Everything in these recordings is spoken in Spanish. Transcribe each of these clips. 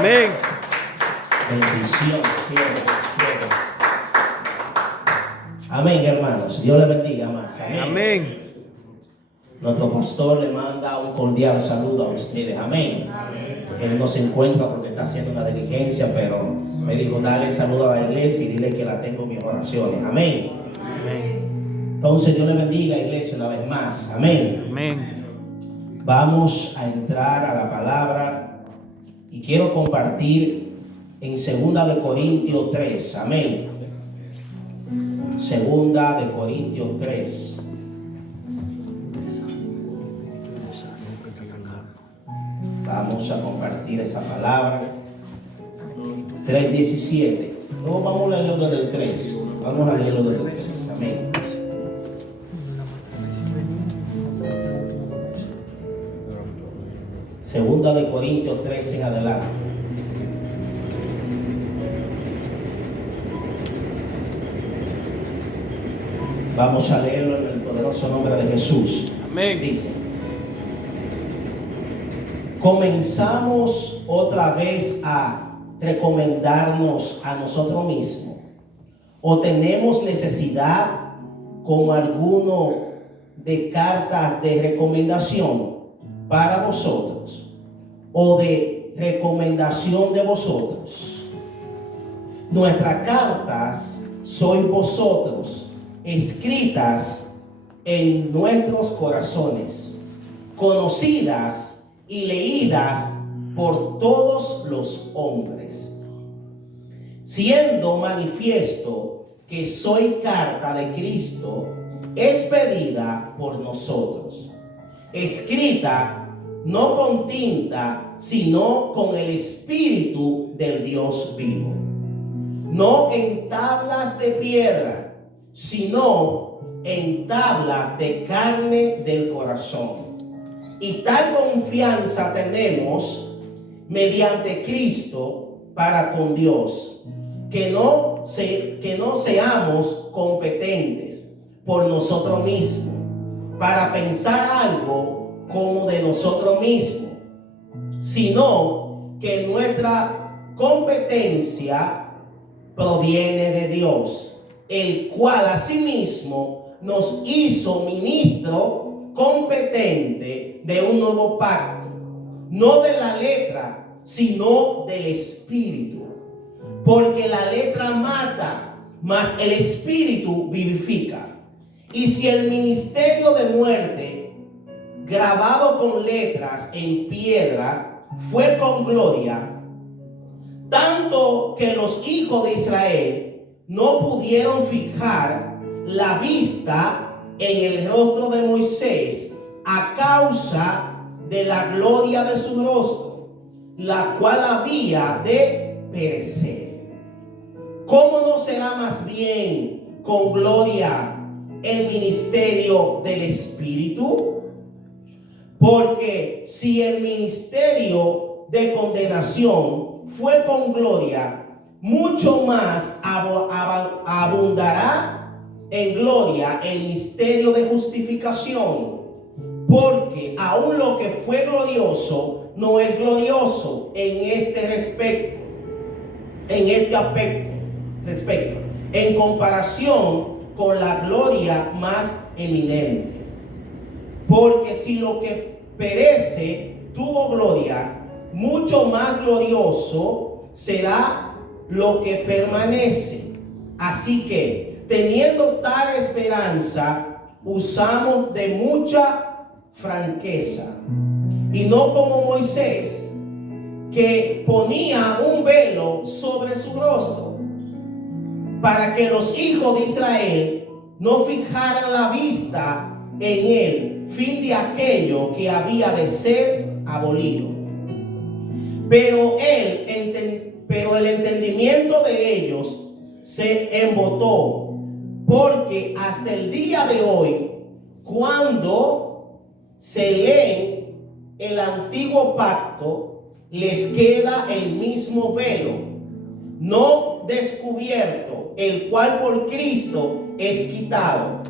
Amén. Bendición, cielo. Amén, hermanos. Dios le bendiga más. Amén. Amén. Nuestro pastor le manda un cordial saludo a ustedes. Amén. Él no se encuentra porque está haciendo una diligencia, pero me dijo, dale saludo a la iglesia y dile que la tengo en mis oraciones. Amén. Amén. Entonces, Dios le bendiga, iglesia, una vez más. Amén. Amén. Vamos a entrar a la palabra y quiero compartir en 2 de Corintios 3. Amén. 2 de Corintios 3. Vamos a compartir esa palabra. 3:17. Luego vamos a leerlo desde el 3. Vamos a leerlo desde el 3. Amén. Segunda de Corintios 3 en adelante. Vamos a leerlo en el poderoso nombre de Jesús. Amén. Dice: comenzamos otra vez a recomendarnos a nosotros mismos, o tenemos necesidad como alguno de cartas de recomendación para vosotros, o de recomendación de vosotros. Nuestras cartas sois vosotros, escritas en nuestros corazones, conocidas y leídas por todos los hombres, siendo manifiesto que soy carta de Cristo, expedida por nosotros, escrita no con tinta, sino con el Espíritu del Dios vivo, no en tablas de piedra, sino en tablas de carne del corazón. Y tal confianza tenemos mediante Cristo para con Dios, que no seamos competentes por nosotros mismos para pensar algo como de nosotros mismos, sino que nuestra competencia proviene de Dios, el cual asimismo nos hizo ministro competente de un nuevo pacto, no de la letra, sino del Espíritu. Porque la letra mata, mas el Espíritu vivifica. Y si el ministerio de muerte, grabado con letras en piedra, fue con gloria, tanto que los hijos de Israel no pudieron fijar la vista en el rostro de Moisés a causa de la gloria de su rostro, la cual había de perecer. ¿Cómo no será más bien con gloria el ministerio del Espíritu? Porque si el ministerio de condenación fue con gloria, mucho más abundará en gloria el misterio de justificación. Porque aún lo que fue glorioso no es glorioso en este respecto, en comparación con la gloria más eminente. Porque si lo que perece tuvo gloria, mucho más glorioso será lo que permanece. Así que, teniendo tal esperanza, usamos de mucha franqueza, y no como Moisés, que ponía un velo sobre su rostro, para que los hijos de Israel no fijaran la vista en el fin de aquello que había de ser abolido. Pero el entendimiento de ellos se embotó, porque hasta el día de hoy, cuando se leen el antiguo pacto, les queda el mismo velo, no descubierto, el cual por Cristo es quitado.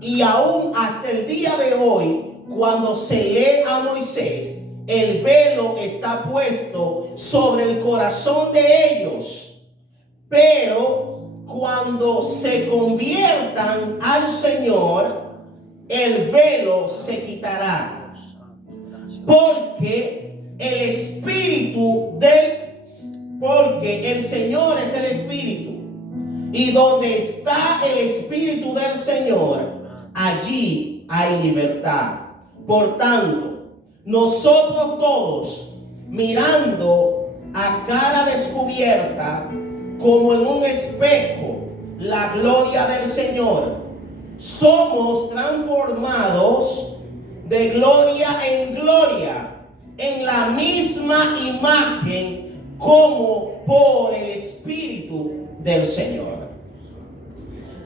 Y aún hasta el día de hoy, cuando se lee a Moisés, el velo está puesto sobre el corazón de ellos. Pero cuando se conviertan al Señor, el velo se quitará. Porque el Señor es el Espíritu. Y donde está el Espíritu del Señor, allí hay libertad. Por tanto, nosotros todos, mirando a cara descubierta, como en un espejo, la gloria del Señor, somos transformados de gloria en gloria, en la misma imagen, como por el Espíritu del Señor.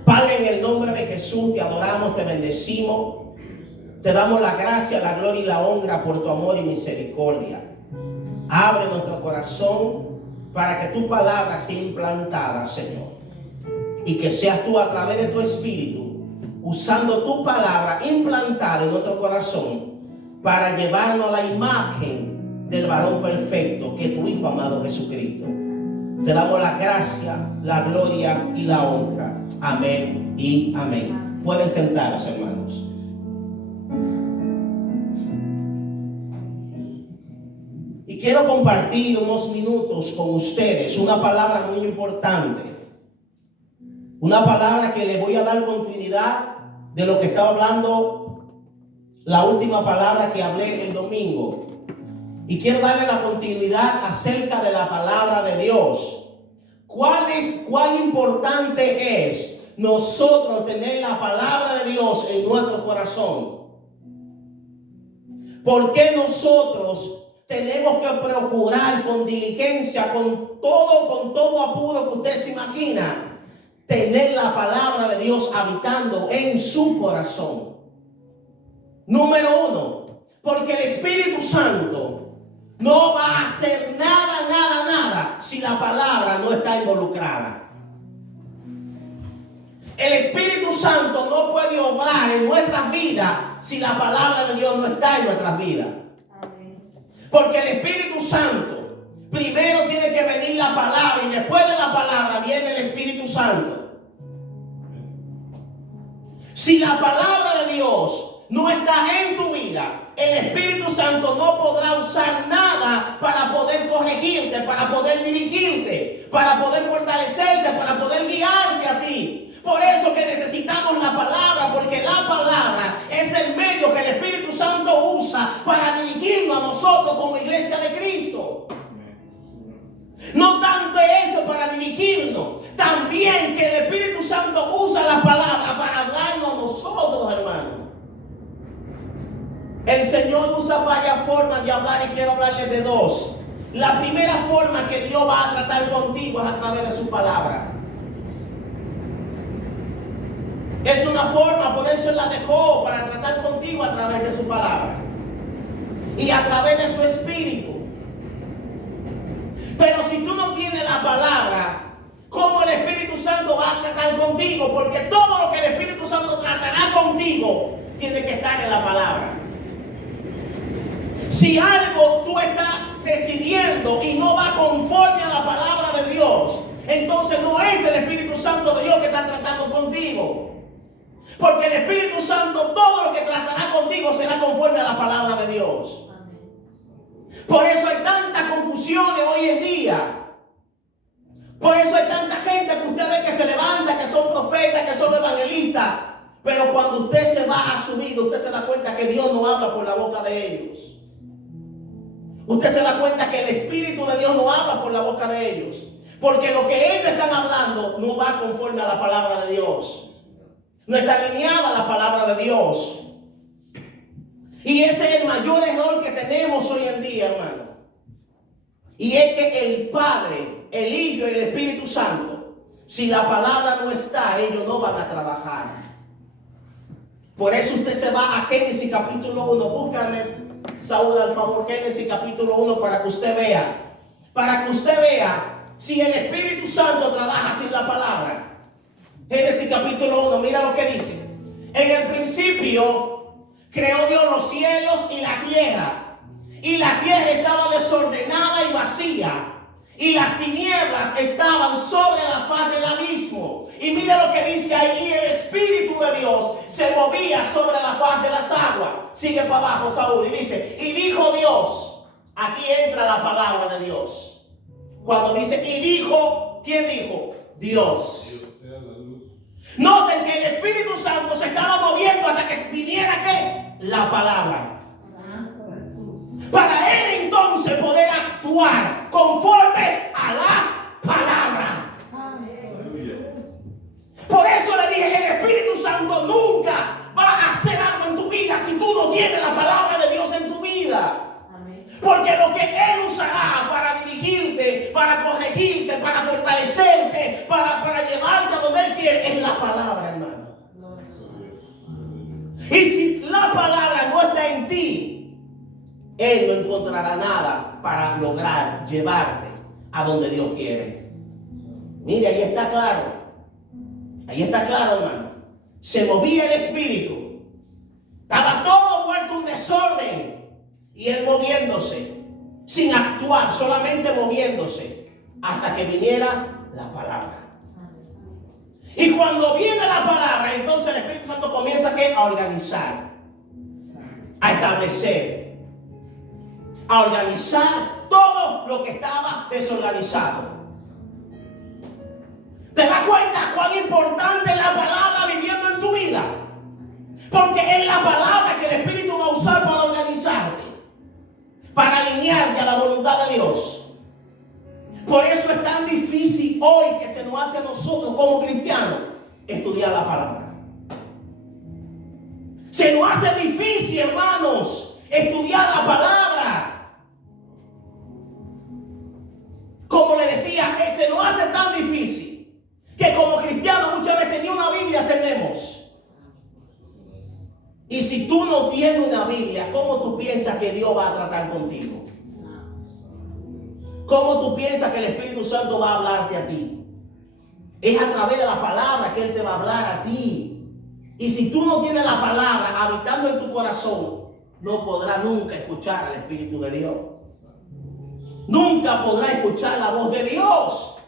Padre, en el nombre de Jesús te adoramos, te bendecimos, te damos la gracia, la gloria y la honra por tu amor y misericordia. Abre nuestro corazón para que tu palabra sea implantada, Señor, y que seas tú a través de tu Espíritu, usando tu palabra implantada en nuestro corazón para llevarnos a la imagen del varón perfecto que es tu Hijo amado Jesucristo. Te damos la gracia, la gloria y la honra. Amén y amén. Pueden sentarse, hermanos. Y quiero compartir unos minutos con ustedes una palabra muy importante. Una palabra que le voy a dar continuidad de lo que estaba hablando, la última palabra que hablé el domingo. Y quiero darle la continuidad acerca de la palabra de Dios. ¿Cuán importante es nosotros tener la palabra de Dios en nuestro corazón? ¿Por qué nosotros tenemos que procurar con diligencia, con todo apuro que usted se imagina, tener la palabra de Dios habitando en su corazón? Número uno, porque el Espíritu Santo no va a hacer nada si la palabra no está involucrada. El Espíritu Santo no puede obrar en nuestras vidas si la palabra de Dios no está en nuestras vidas. Porque el Espíritu Santo, primero tiene que venir la palabra y después de la palabra viene el Espíritu Santo. Si la palabra de Dios no está en tu vida, el Espíritu Santo no podrá usar nada para poder corregirte, para poder dirigirte, para poder fortalecerte, para poder guiarte a ti. Por eso que necesitamos la palabra, porque la palabra es el medio que el Espíritu Santo usa para dirigirnos a nosotros como iglesia de Cristo. No tanto eso para dirigirnos, también que el Espíritu Santo usa la palabra para hablarnos a nosotros, hermanos. El Señor usa varias formas de hablar y quiero hablarles de dos. La primera forma que Dios va a tratar contigo es a través de su palabra. Es una forma, por eso Él la dejó para tratar contigo a través de su palabra y a través de su Espíritu. Pero si tú no tienes la palabra, ¿cómo el Espíritu Santo va a tratar contigo? Porque todo lo que el Espíritu Santo tratará contigo tiene que estar en la palabra. Si algo tú estás recibiendo y no va conforme a la palabra de Dios, entonces no es el Espíritu Santo de Dios que está tratando contigo. Porque el Espíritu Santo, todo lo que tratará contigo será conforme a la palabra de Dios. Por eso hay tantas confusiones hoy en día. Por eso hay tanta gente que usted ve que se levanta, que son profetas, que son evangelistas. Pero cuando usted se va a su vida, usted se da cuenta que Dios no habla por la boca de ellos. Usted se da cuenta que el Espíritu de Dios no habla por la boca de ellos. Porque lo que ellos están hablando no va conforme a la palabra de Dios. No está alineada a la palabra de Dios. Y ese es el mayor error que tenemos hoy en día, hermano. Y es que el Padre, el Hijo y el Espíritu Santo, si la palabra no está, ellos no van a trabajar. Por eso usted se va a Génesis capítulo 1. Búscame, Saúl, al favor, Génesis capítulo 1 para que usted vea. Para que usted vea si el Espíritu Santo trabaja sin la palabra. Génesis capítulo 1, mira lo que dice. En el principio creó Dios los cielos y la tierra. y la tierra estaba desordenada y vacía, y las tinieblas estaban sobre la faz del abismo. Y mira lo que dice ahí: el Espíritu de Dios se movía sobre la faz de las aguas. Sigue para abajo Saúl y dice: y dijo Dios. Aquí entra la palabra de Dios. Cuando dice y dijo, ¿quién dijo? Dios. Noten que el Espíritu Santo se estaba moviendo hasta que viniera ¿qué? La palabra. Para él entonces poder actuar conforme a la palabra. Por eso le dije: el Espíritu Santo nunca va a hacer algo en tu vida si tú no tienes la palabra de Dios en tu vida. Porque lo que Él usará para dirigirte, para corregirte, para fortalecerte, para llevarte a donde Él quiere, es la palabra, hermano. Y si la palabra no está en ti, Él no encontrará nada para lograr llevarte a donde Dios quiere. Mire, ahí está claro. Ahí está claro, hermano. Se movía el Espíritu. Estaba todo vuelto un desorden. Y Él moviéndose, sin actuar, solamente moviéndose, hasta que viniera la palabra. Y cuando viene la palabra, entonces el Espíritu Santo comienza a organizar, a establecer, a organizar todo lo que estaba desorganizado. ¿Te das cuenta cuán importante es la palabra viviendo en tu vida? Porque es la palabra que el Espíritu va a usar para organizarte, para alinearte a la voluntad de Dios. Por eso es tan difícil hoy que se nos hace a nosotros como cristianos estudiar la palabra. Se nos hace difícil, hermanos, estudiar la palabra. Como le decía, se nos hace tan difícil que como cristianos muchas veces ni una Biblia tenemos. Y si tú no tienes una Biblia, ¿cómo tú piensas que Dios va a tratar contigo? ¿Cómo tú piensas que el Espíritu Santo va a hablarte a ti? Es a través de la palabra que Él te va a hablar a ti. Y si tú no tienes la palabra habitando en tu corazón, no podrás nunca escuchar al Espíritu de Dios. Nunca podrás escuchar la voz de Dios.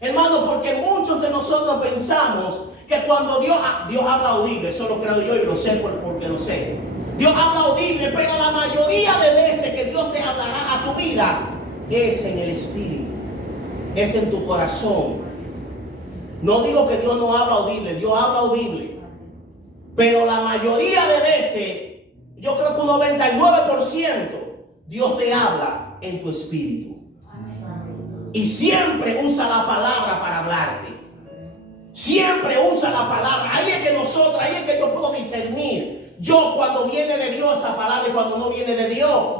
Hermano, porque muchos de nosotros pensamos que cuando Dios habla audible, eso lo creo yo y lo sé porque lo sé. Dios habla audible, pero la mayoría de veces que Dios te hablará a tu vida es en el Espíritu, es en tu corazón. No digo que Dios no habla audible, Dios habla audible, pero la mayoría de veces, yo creo que un 99%, Dios te habla en tu espíritu. Y siempre usa la palabra para hablarte. Siempre usa la palabra. Ahí es que yo puedo discernir. Yo cuando viene de Dios esa palabra y cuando no viene de Dios.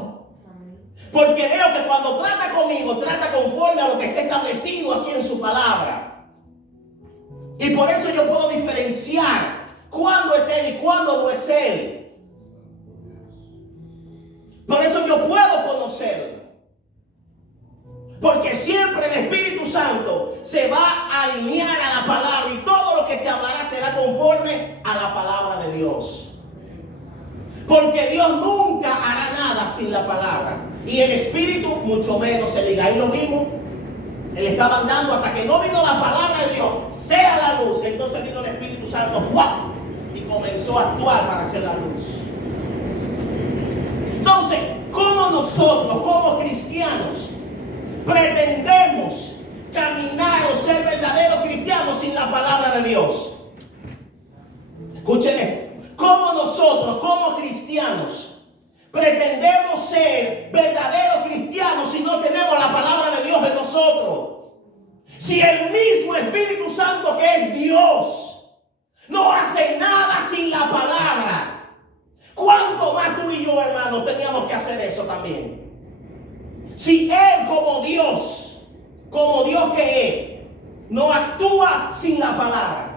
Porque veo que cuando trata conmigo, trata conforme a lo que está establecido aquí en su palabra. Y por eso yo puedo diferenciar cuándo es Él y cuándo no es Él. Por eso yo puedo conocerlo. Porque siempre el Espíritu Santo se va a alinear a la palabra y todo lo que te hablará será conforme a la palabra de Dios. Porque Dios nunca hará nada sin la palabra. Y el Espíritu mucho menos se diga. Ahí lo vimos. Él estaba andando hasta que no vino la palabra de Dios. Sea la luz. Entonces vino el Espíritu Santo. ¡Fua! Y comenzó a actuar para hacer la luz. Entonces, ¿cómo nosotros, como cristianos, pretendemos caminar o ser verdaderos cristianos sin la palabra de Dios? Escuchen esto. ¿Cómo nosotros, como cristianos, pretendemos ser verdaderos cristianos si no tenemos la palabra de Dios en nosotros? Si el mismo Espíritu Santo, que es Dios, no hace nada sin la palabra, ¿cuánto más tú y yo, hermanos, teníamos que hacer eso también? Si Él como Dios que es, no actúa sin la palabra,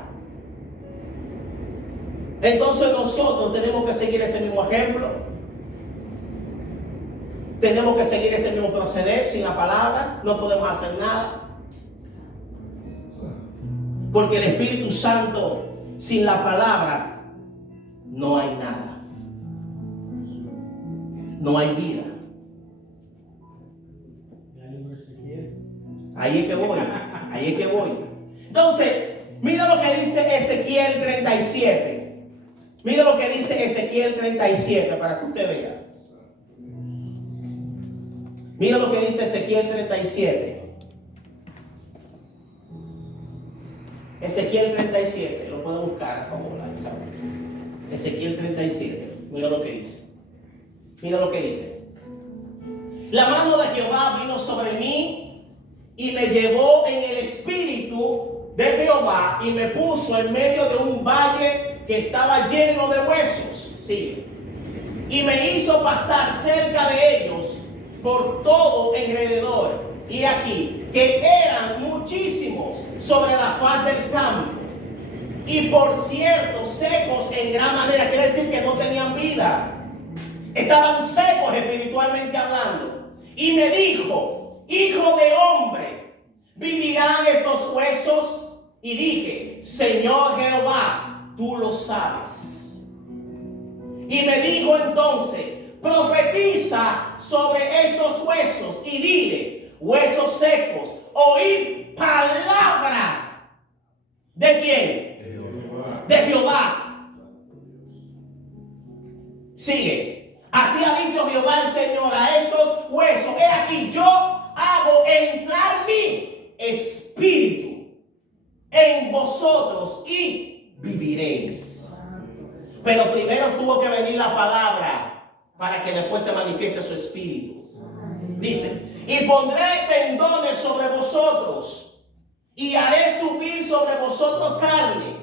entonces nosotros tenemos que seguir ese mismo ejemplo. Tenemos que seguir ese mismo proceder sin la palabra. No podemos hacer nada. Porque el Espíritu Santo sin la palabra no hay nada. No hay vida. Ahí es que voy. Ahí es que voy. Entonces, mira lo que dice Ezequiel 37. Mira lo que dice Ezequiel 37 para que usted vea. Mira lo que dice Ezequiel 37. Ezequiel 37, lo puedo buscar, a favor, Isabel. Ezequiel 37, mira lo que dice. Mira lo que dice. La mano de Jehová vino sobre mí y me llevó en el espíritu de Jehová y me puso en medio de un valle que estaba lleno de huesos. Sigue. Y me hizo pasar cerca de ellos por todo alrededor. Y aquí, que eran muchísimos sobre la faz del campo. Y por cierto, secos en gran manera. Quiere decir que no tenían vida. Estaban secos espiritualmente hablando. Y me dijo: hijo de hombre, ¿vivirán estos huesos? Y dije: Señor Jehová, tú lo sabes. Y me dijo entonces: profetiza sobre estos huesos y dile: huesos secos, oíd palabra. ¿De quién? De Jehová. Sigue. Así ha dicho Jehová el Señor a estos huesos: he aquí, yo hago entrar mi espíritu en vosotros y viviréis. Pero primero tuvo que venir la palabra para que después se manifieste su espíritu. Dice: y pondré tendones sobre vosotros y haré subir sobre vosotros carne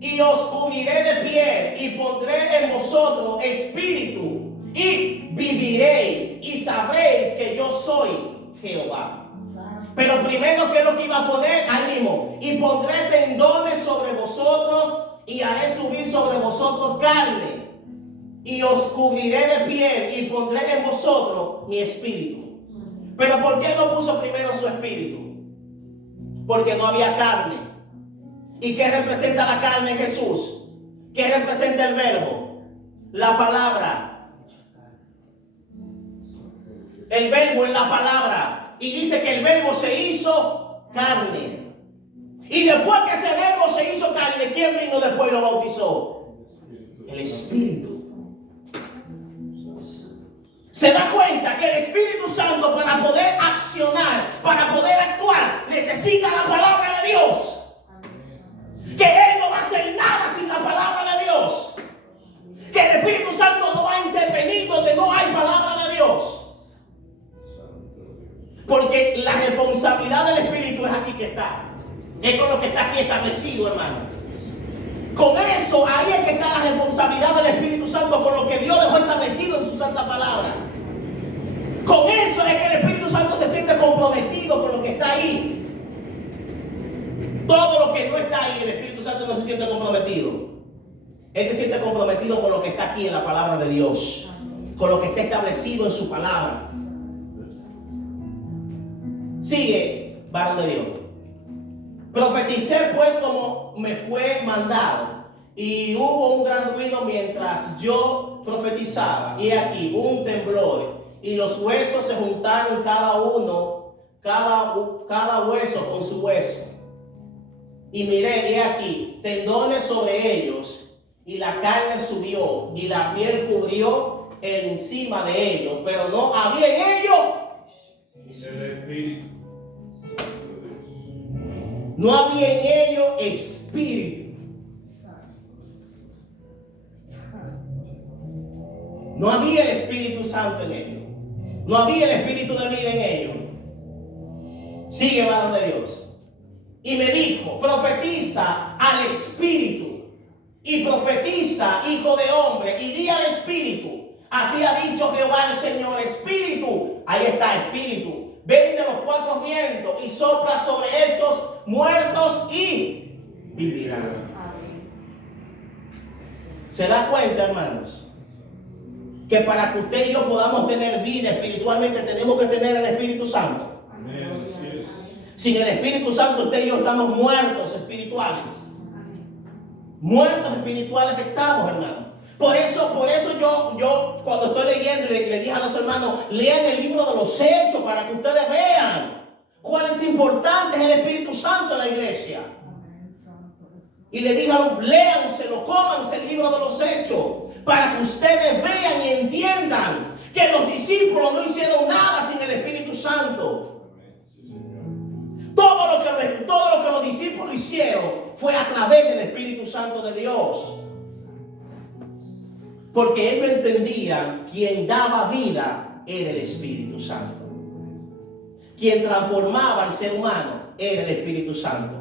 y os cubriré de piel y pondré en vosotros espíritu y viviréis y sabréis que yo soy Jehová. Pero primero, ¿qué es lo que iba a poner? Ahí mismo: y pondré tendones sobre vosotros y haré subir sobre vosotros carne y os cubriré de piel y pondré en vosotros mi espíritu. Pero ¿por qué no puso primero su espíritu? Porque no había carne. ¿Y qué representa la carne en Jesús? ¿Qué representa el verbo? La palabra. El verbo es la palabra. Y dice que el verbo se hizo carne. Y después que ese verbo se hizo carne, ¿quién vino después y lo bautizó? El Espíritu. Se da cuenta que el Espíritu Santo, para poder accionar, para poder actuar, necesita la palabra de Dios. Que Él no va a hacer nada sin la palabra de Dios. Que el Espíritu Santo no va a intervenir donde no hay palabra de Dios. Porque la responsabilidad del Espíritu es aquí que está. Es con lo que está aquí establecido, hermano. Con eso, ahí es que está la responsabilidad del Espíritu Santo, con lo que Dios dejó establecido en su santa palabra. Con eso es que el Espíritu Santo se siente comprometido con lo que está ahí. Todo lo que no está ahí, el Espíritu Santo no se siente comprometido. Él se siente comprometido con lo que está aquí en la palabra de Dios, con lo que está establecido en su palabra. Sigue, varón de Dios. Profeticé pues como me fue mandado, y hubo un gran ruido mientras yo profetizaba, y aquí un temblor, y los huesos se juntaron cada uno, cada hueso con su hueso. Y miré, y aquí tendones sobre ellos, y la carne subió, y la piel cubrió encima de ellos, pero no había en ellos espíritu. No había en ellos espíritu. No había el Espíritu Santo en ellos. No había el Espíritu de vida en ellos. Sigue, varón de Dios. Y me dijo: profetiza al Espíritu y profetiza, hijo de hombre, y di al Espíritu: así ha dicho Jehová el Señor, Espíritu, ahí está, Espíritu, ven de los cuatro vientos y sopla sobre estos muertos y vivirán. ¿Se da cuenta, hermanos? Que para que usted y yo podamos tener vida espiritualmente, tenemos que tener el Espíritu Santo. Sin el Espíritu Santo, usted y yo estamos muertos espirituales. Muertos espirituales estamos, hermano. Por eso yo cuando estoy leyendo, le dije a los hermanos: lean el libro de los Hechos para que ustedes vean cuán es importante es el Espíritu Santo en la iglesia. Y le dijeron, léanselo, cómanse el libro de los Hechos, para que ustedes vean y entiendan que los discípulos no hicieron nada sin el Espíritu Santo. Todo lo que los discípulos hicieron fue a través del Espíritu Santo de Dios. Porque ellos entendían quien daba vida era el Espíritu Santo. Quien transformaba al ser humano era el Espíritu Santo.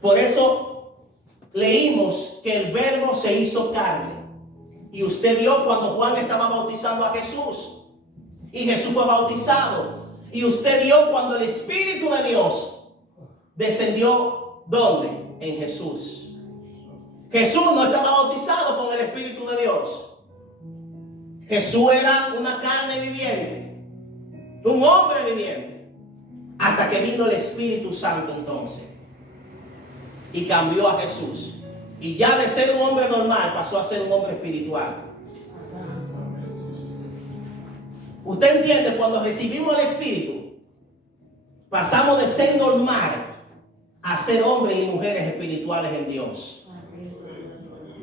Por eso leímos que el Verbo se hizo carne. Y usted vio cuando Juan estaba bautizando a Jesús. Y Jesús fue bautizado. Y usted vio cuando el Espíritu de Dios descendió, ¿dónde? En Jesús. Jesús no estaba bautizado con el Espíritu de Dios. Jesús era una carne viviente, un hombre viviente, hasta que vino el Espíritu Santo entonces y cambió a Jesús. Y ya de ser un hombre normal pasó a ser un hombre espiritual. Usted entiende, cuando recibimos el Espíritu, pasamos de ser normal a ser hombres y mujeres espirituales en Dios.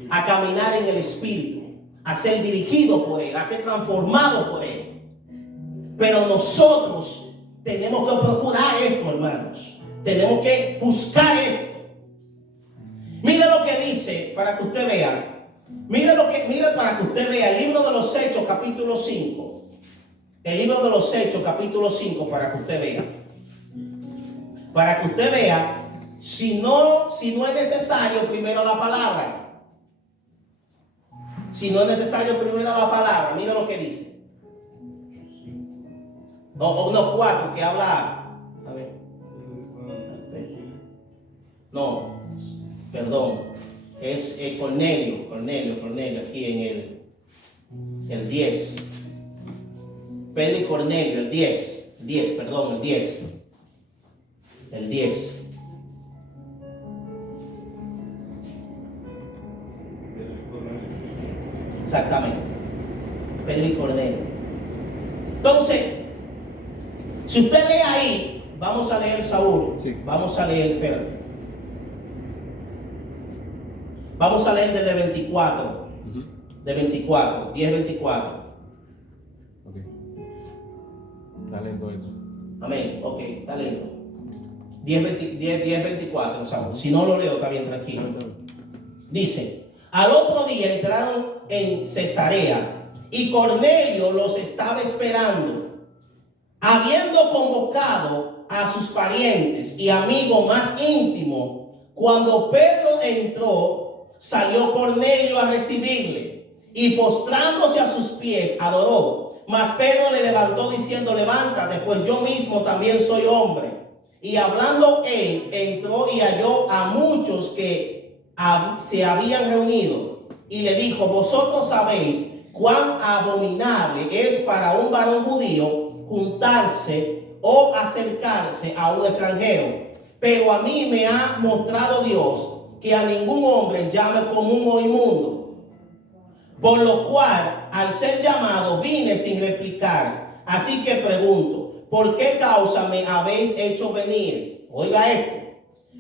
A caminar en el Espíritu, a ser dirigido por Él, a ser transformado por Él. Pero nosotros tenemos que procurar esto, hermanos. Tenemos que buscar esto. Mire lo que dice para que usted vea. Mire para que usted vea el libro de los Hechos, capítulo 5. El libro de los Hechos, capítulo 5, para que usted vea. Para que usted vea si no es necesario primero la palabra. Si no es necesario primero la palabra, mira lo que dice. No, 4 que habla. A ver. No, perdón. Es Cornelio, aquí en el 10. Pedro y Cornelio, el 10. El 10. Exactamente. Pedro y Cornelio. Entonces, si usted lee ahí, vamos a leer Saúl. Sí. Vamos a leer desde 24. De 24, 10:24. Ok. Está lento esto. Amén. Ok, está lento. 10:24, Saúl. Si no lo leo, está bien, tranquilo. Dice: al otro día entraron en Cesarea y Cornelio los estaba esperando, habiendo convocado a sus parientes y amigos más íntimos. Cuando Pedro entró, salió Cornelio a recibirle y postrándose a sus pies adoró. Mas Pedro le levantó diciendo: levántate, pues yo mismo también soy hombre. Y hablando él, entró y halló a muchos que se habían reunido, y le dijo: vosotros sabéis cuán abominable es para un varón judío juntarse o acercarse a un extranjero, pero a mí me ha mostrado Dios que a ningún hombre llame común o inmundo. Por lo cual, al ser llamado, vine sin replicar. Así que pregunto: ¿por qué causa me habéis hecho venir? Oiga esto.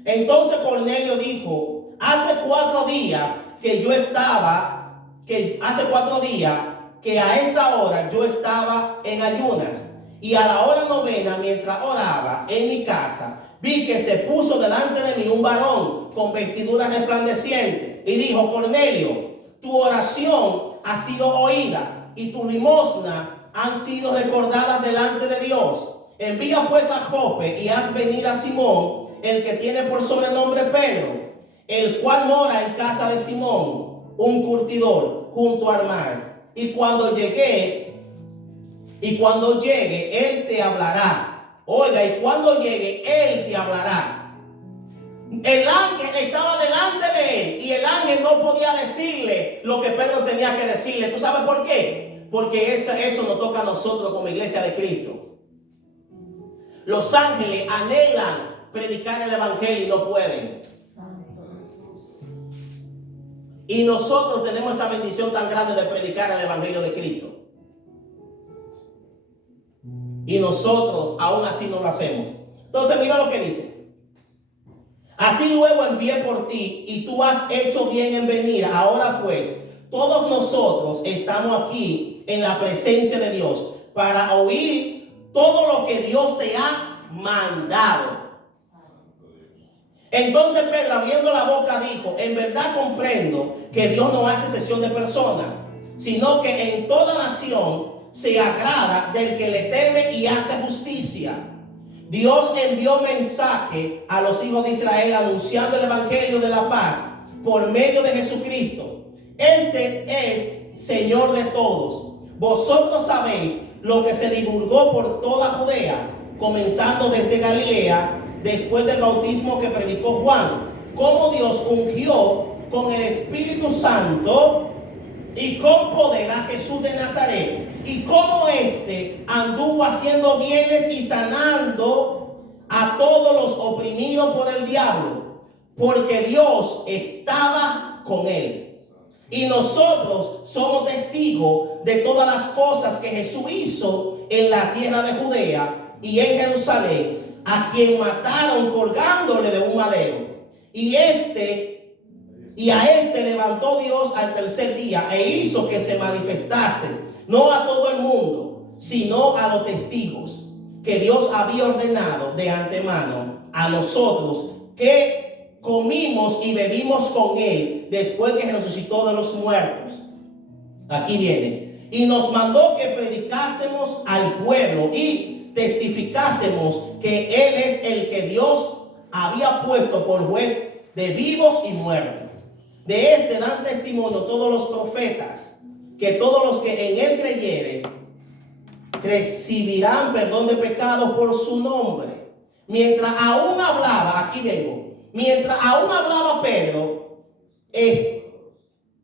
Entonces Cornelio dijo: hace 4 días que a esta hora yo estaba en ayunas, y a la hora 9, mientras oraba en mi casa, vi que se puso delante de mí un varón con vestidura resplandeciente, y dijo: Cornelio, tu oración ha sido oída, y tu limosna han sido recordadas delante de Dios. Envía pues a Jope y haz venir a Simón, el que tiene por sobrenombre Pedro, el cual mora en casa de Simón, un curtidor, junto al mar. Y cuando llegue, él te hablará. Oiga, y cuando llegue, él te hablará. El ángel estaba delante de él y el ángel no podía decirle lo que Pedro tenía que decirle. ¿Tú sabes por qué? Porque eso nos toca a nosotros como iglesia de Cristo. Los ángeles anhelan predicar el evangelio y no pueden. Y nosotros tenemos esa bendición tan grande de predicar el evangelio de Cristo. y nosotros aún así no lo hacemos. Entonces mira lo que dice. Así luego envié por ti y tú has hecho bien en venir. Ahora pues, todos nosotros estamos aquí en la presencia de Dios para oír todo lo que Dios te ha mandado. Entonces Pedro, abriendo la boca, dijo: en verdad comprendo que Dios no hace excepción de personas, sino que en toda nación se agrada del que le teme y hace justicia. Dios envió mensaje a los hijos de Israel anunciando el evangelio de la paz por medio de Jesucristo. Este es Señor de todos. Vosotros sabéis lo que se divulgó por toda Judea, comenzando desde Galilea, después del bautismo que predicó Juan, cómo Dios ungió con el Espíritu Santo y con poder a Jesús de Nazaret, y cómo éste anduvo haciendo bienes y sanando a todos los oprimidos por el diablo, porque Dios estaba con él. Y nosotros somos testigos de todas las cosas que Jesús hizo en la tierra de Judea y en Jerusalén, a quien mataron colgándole de un madero. Y a este levantó Dios al tercer día e hizo que se manifestase, no a todo el mundo, sino a los testigos que Dios había ordenado de antemano a nosotros, que comimos y bebimos con él después que resucitó de los muertos. Aquí viene. Y nos mandó que predicásemos al pueblo y testificásemos que él es el que Dios había puesto por juez de vivos y muertos. De este dan testimonio todos los profetas, que todos los que en él creyeren recibirán perdón de pecados por su nombre. Mientras aún hablaba, aquí vengo, mientras aún hablaba Pedro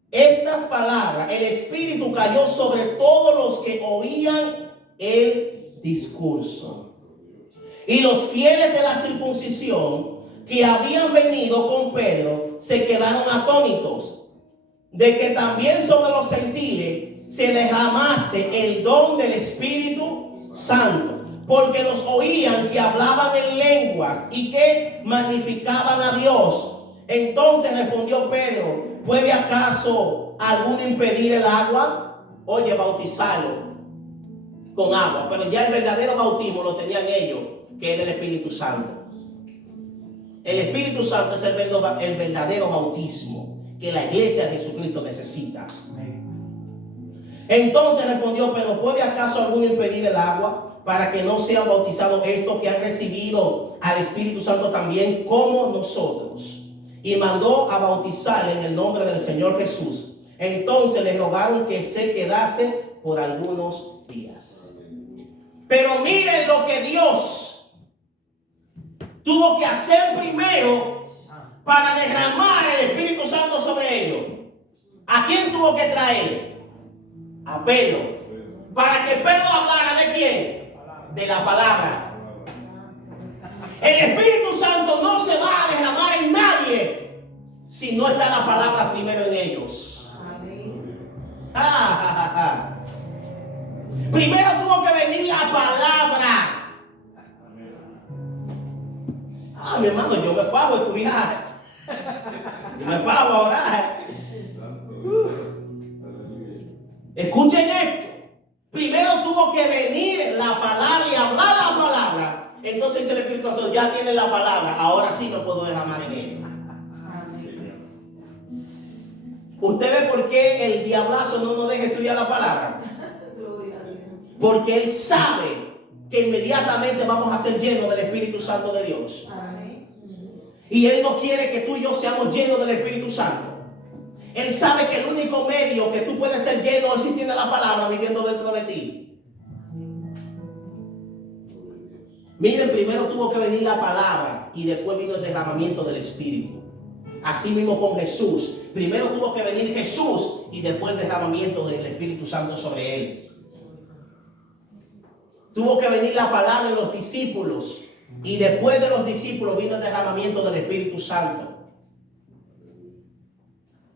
estas palabras, el Espíritu cayó sobre todos los que oían el discurso. Y los fieles de la circuncisión que habían venido con Pedro se quedaron atónitos de que también sobre los gentiles se derramase el don del Espíritu Santo, porque los oían que hablaban en lenguas y que magnificaban a Dios. Entonces respondió Pedro: ¿puede acaso alguno impedir el agua? Oye, bautizarlo con agua. Pero ya el verdadero bautismo lo tenían ellos, que es el Espíritu Santo. El Espíritu Santo es el verdadero bautismo que la iglesia de Jesucristo necesita. Entonces respondió Pedro: ¿puede acaso alguno impedir el agua para que no sean bautizados estos que han recibido al Espíritu Santo también como nosotros? Y mandó a bautizarle en el nombre del Señor Jesús. Entonces le rogaron que se quedase por algunos días. Pero miren lo que Dios tuvo que hacer primero para derramar el Espíritu Santo sobre ellos. ¿A quién tuvo que traer? A Pedro. Para que Pedro hablara ¿de quién? De la palabra. El Espíritu Santo no se va a derramar en nadie si no está la palabra primero en ellos. Primero tuvo que venir la palabra. Mi hermano, yo me fago a estudiar. Yo me fago a orar. Escuchen esto. Primero tuvo que venir la palabra y hablar la palabra. Entonces dice el Espíritu Santo: ya tiene la palabra, ahora sí me puedo derramar en ella. ¿Usted ve por qué el diablazo no nos deja estudiar la palabra? Porque él sabe que inmediatamente vamos a ser llenos del Espíritu Santo de Dios. Y él no quiere que tú y yo seamos llenos del Espíritu Santo. Él sabe que el único medio que tú puedes ser lleno es si tienes la palabra viviendo dentro de ti. Miren, primero tuvo que venir la palabra y después vino el derramamiento del Espíritu. Así mismo con Jesús. Primero tuvo que venir Jesús y después el derramamiento del Espíritu Santo sobre él. Tuvo que venir la palabra en los discípulos y después de los discípulos vino el derramamiento del Espíritu Santo.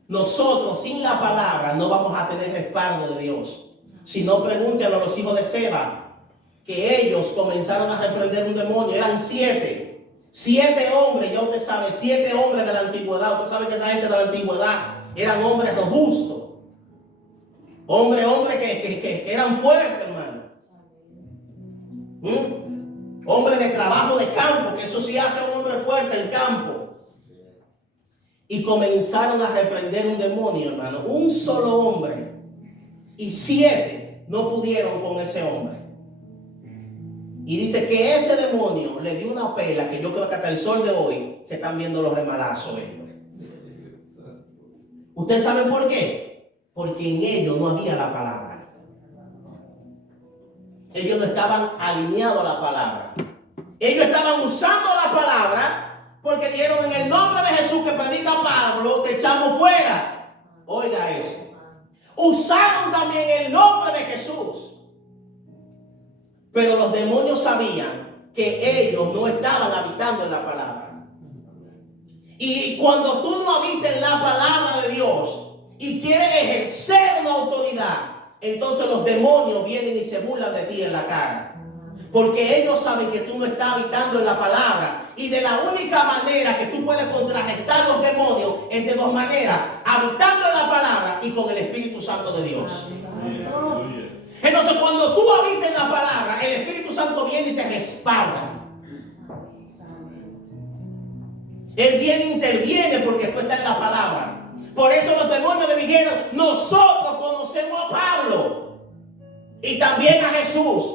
Nosotros sin la palabra no vamos a tener respaldo de Dios. Si no, pregúntenlo a los hijos de Seba, que ellos comenzaron a reprender un demonio. Eran 7 hombres, ya usted sabe, 7 hombres de la antigüedad. Usted sabe que esa gente de la antigüedad eran hombres robustos. Hombres que eran fuertes, hermano. Hombres de trabajo de campo, que eso sí hace a un hombre fuerte, el campo. Y comenzaron a reprender un demonio, hermano. Un solo hombre. Y 7 no pudieron con ese hombre. Y dice que ese demonio le dio una pela que yo creo que hasta el sol de hoy se están viendo los remalazos ellos. ¿Ustedes saben por qué? Porque en ellos no había la palabra. Ellos no estaban alineados a la palabra. Ellos estaban usando la palabra porque dijeron: en el nombre de Jesús que predica Pablo, te echamos fuera. Oiga eso. Usaron también el nombre de Jesús. Pero los demonios sabían que ellos no estaban habitando en la palabra. Y cuando tú no habitas en la palabra de Dios y quieres ejercer una autoridad, entonces los demonios vienen y se burlan de ti en la cara. Porque ellos saben que tú no estás habitando en la palabra. Y de la única manera que tú puedes contrarrestar los demonios es de 2 maneras: habitando en la palabra y con el Espíritu Santo de Dios. Entonces, cuando tú habitas en la palabra, el Espíritu Santo viene y te respalda. Él viene e interviene porque tú estás en la palabra. Por eso los demonios le dijeron: nosotros conocemos a Pablo y también a Jesús,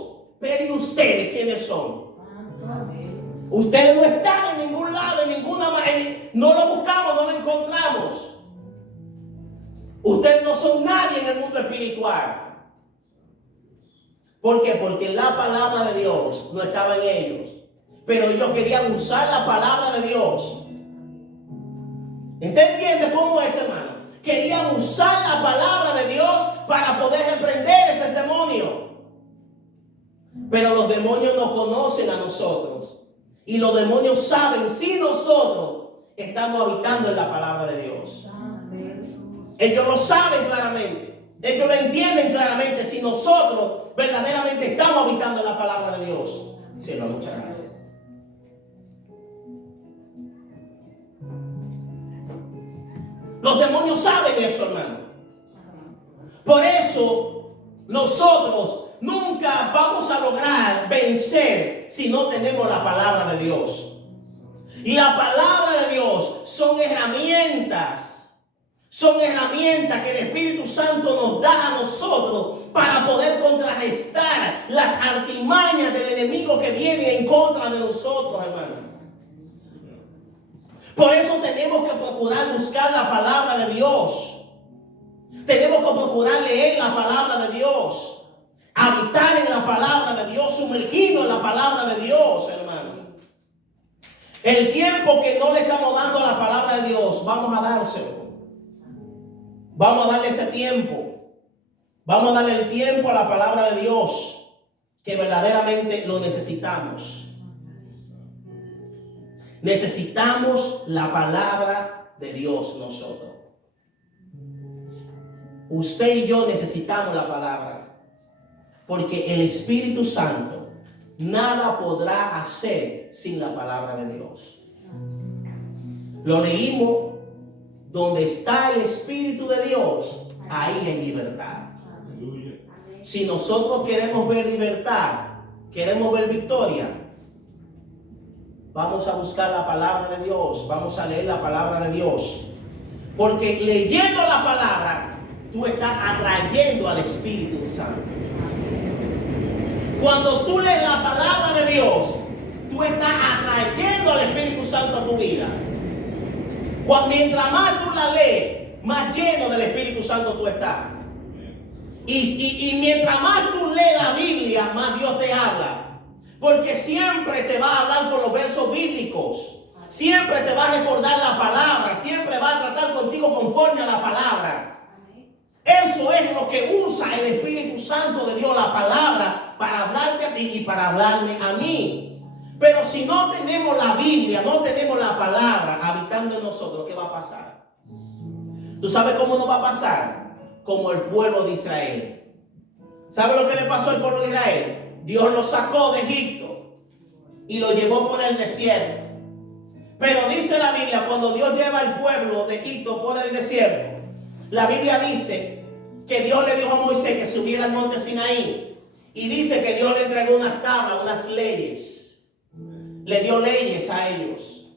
pero ¿y ustedes quiénes son? Ustedes no están en ningún lado, en ninguna manera. No lo buscamos, no lo encontramos. Ustedes no son nadie en el mundo espiritual. ¿Por qué? Porque la palabra de Dios no estaba en ellos. Pero ellos querían usar la palabra de Dios. ¿Usted entiende cómo es, hermano? Querían usar la palabra de Dios para poder reprender ese demonio. Pero los demonios nos conocen a nosotros. Y los demonios saben si nosotros estamos habitando en la palabra de Dios. Ellos lo saben claramente. Ellos lo entienden claramente si nosotros verdaderamente estamos habitando en la palabra de Dios. Señor, muchas gracias. Los demonios saben eso, hermano. Por eso nosotros nunca vamos a lograr vencer si no tenemos la palabra de Dios. Y la palabra de Dios son herramientas. Son herramientas que el Espíritu Santo nos da a nosotros para poder contrarrestar las artimañas del enemigo que viene en contra de nosotros, hermano. Por eso tenemos que procurar buscar la palabra de Dios. Tenemos que procurar leer la palabra de Dios. Habitar en la palabra de Dios, sumergido en la palabra de Dios, hermano. El tiempo que no le estamos dando a la palabra de Dios, vamos a dárselo. Vamos a darle ese tiempo. Vamos a darle el tiempo a la palabra de Dios, que verdaderamente lo necesitamos. Necesitamos la palabra de Dios nosotros. Usted y yo necesitamos la palabra, porque el Espíritu Santo nada podrá hacer sin la palabra de Dios. Lo leímos: donde está el Espíritu de Dios, ahí hay libertad. Si nosotros queremos ver libertad, queremos ver victoria, vamos a buscar la palabra de Dios, vamos a leer la palabra de Dios. Porque leyendo la palabra, tú estás atrayendo al Espíritu Santo. Cuando tú lees la palabra de Dios, tú estás atrayendo al Espíritu Santo a tu vida. Mientras más tú la lees, más lleno del Espíritu Santo tú estás. Y mientras más tú lees la Biblia, más Dios te habla. Porque siempre te va a hablar con los versos bíblicos. Siempre te va a recordar la palabra. Siempre va a tratar contigo conforme a la palabra. Eso es lo que usa el Espíritu Santo de Dios, la palabra, para hablarte a ti y para hablarme a mí. Pero si no tenemos la Biblia, no tenemos la palabra habitando en nosotros, ¿qué va a pasar? ¿Tú sabes cómo nos va a pasar? Como el pueblo de Israel. ¿Sabe lo que le pasó al pueblo de Israel? Dios lo sacó de Egipto y lo llevó por el desierto. Pero dice la Biblia, cuando Dios lleva al pueblo de Egipto por el desierto, la Biblia dice que Dios le dijo a Moisés que subiera al monte Sinaí. Y dice que Dios le entregó unas tablas, unas leyes. Le dio leyes a ellos.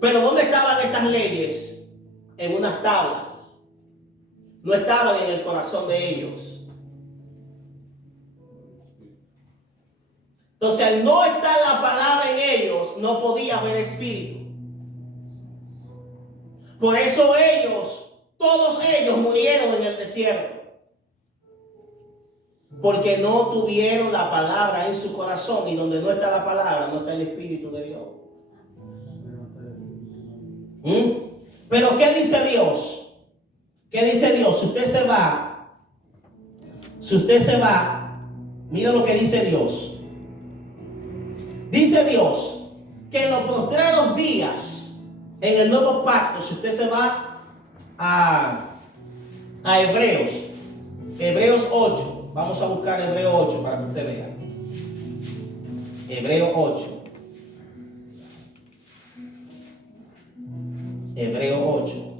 Pero ¿dónde estaban esas leyes? En unas tablas. No estaban en el corazón de ellos. Entonces, al no estar la palabra en ellos, no podía haber espíritu. Por eso todos ellos murieron en el desierto. Porque no tuvieron la palabra en su corazón. Y donde no está la palabra, no está el Espíritu de Dios. Pero ¿qué dice Dios? ¿Qué dice Dios? Si usted se va, mira lo que dice Dios. Dice Dios que en los postreros días, en el nuevo pacto, si usted se va a Hebreos 8, vamos a buscar Hebreos 8 para que usted vea. Hebreos 8. Hebreos 8.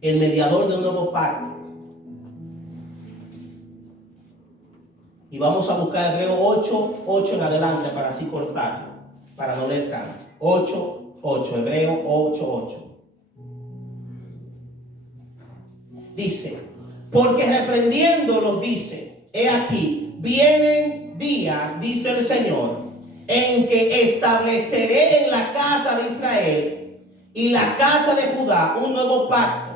El mediador de un nuevo pacto. Y vamos a buscar Hebreos 8 en adelante para así cortarlo, para no leer tanto. 8, Hebreos 8. Dice, porque reprendiéndolos dice, he aquí, vienen días, dice el Señor, en que estableceré en la casa de Israel y la casa de Judá un nuevo pacto,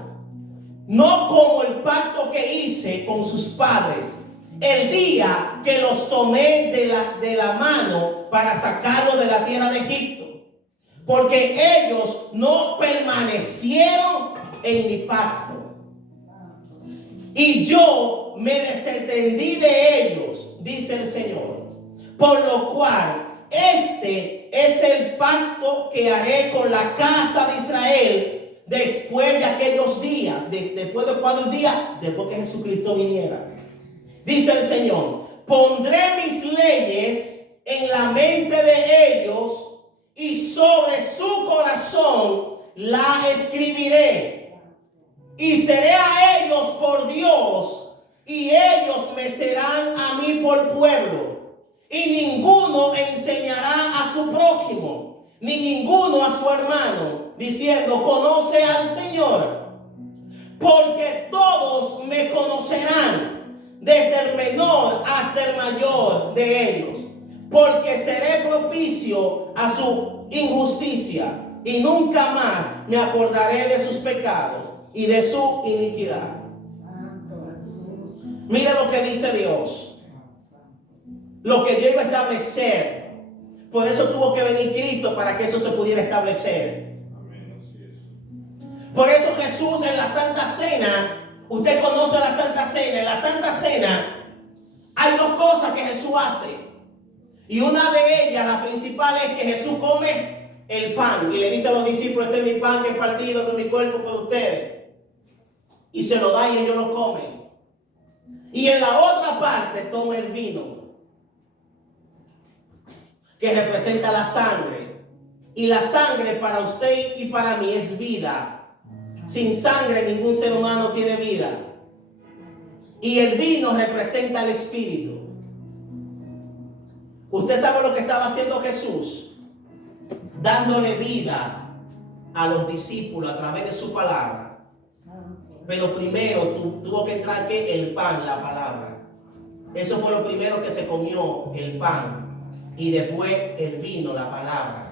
no como el pacto que hice con sus padres el día que los tomé de la mano para sacarlos de la tierra de Egipto, porque ellos no permanecieron en mi pacto y yo me desentendí de ellos, dice el Señor, por lo cual este es el pacto que haré con la casa de Israel después de aquellos días. ¿Después de cuántos días? Después que Jesucristo viniera. Dice el Señor, pondré mis leyes en la mente de ellos y sobre su corazón la escribiré. Y seré a ellos por Dios y ellos me serán a mí por pueblo. Y ninguno enseñará a su prójimo, ni ninguno a su hermano, diciendo, conoce al Señor. Porque todos me conocerán, desde el menor hasta el mayor de ellos, porque seré propicio a su injusticia y nunca más me acordaré de sus pecados y de su iniquidad. Mira lo que dice Dios, lo que Dios iba a establecer. Por eso tuvo que venir Cristo, para que eso se pudiera establecer. Por eso Jesús en la Santa Cena, usted conoce la Santa Cena. En la Santa Cena hay dos cosas que Jesús hace. Y una de ellas, la principal, es que Jesús come el pan. Y le dice a los discípulos, este es mi pan que es partido de mi cuerpo por ustedes. Y se lo da y ellos lo comen. Y en la otra parte toma el vino, que representa la sangre. Y la sangre para usted y para mí es vida. Sin sangre ningún ser humano tiene vida. Y el vino representa el Espíritu. Usted sabe lo que estaba haciendo Jesús, dándole vida a los discípulos a través de su palabra. Pero primero tuvo que entrar ¿qué? El pan, la palabra. Eso fue lo primero que se comió, el pan. Y después el vino, la palabra.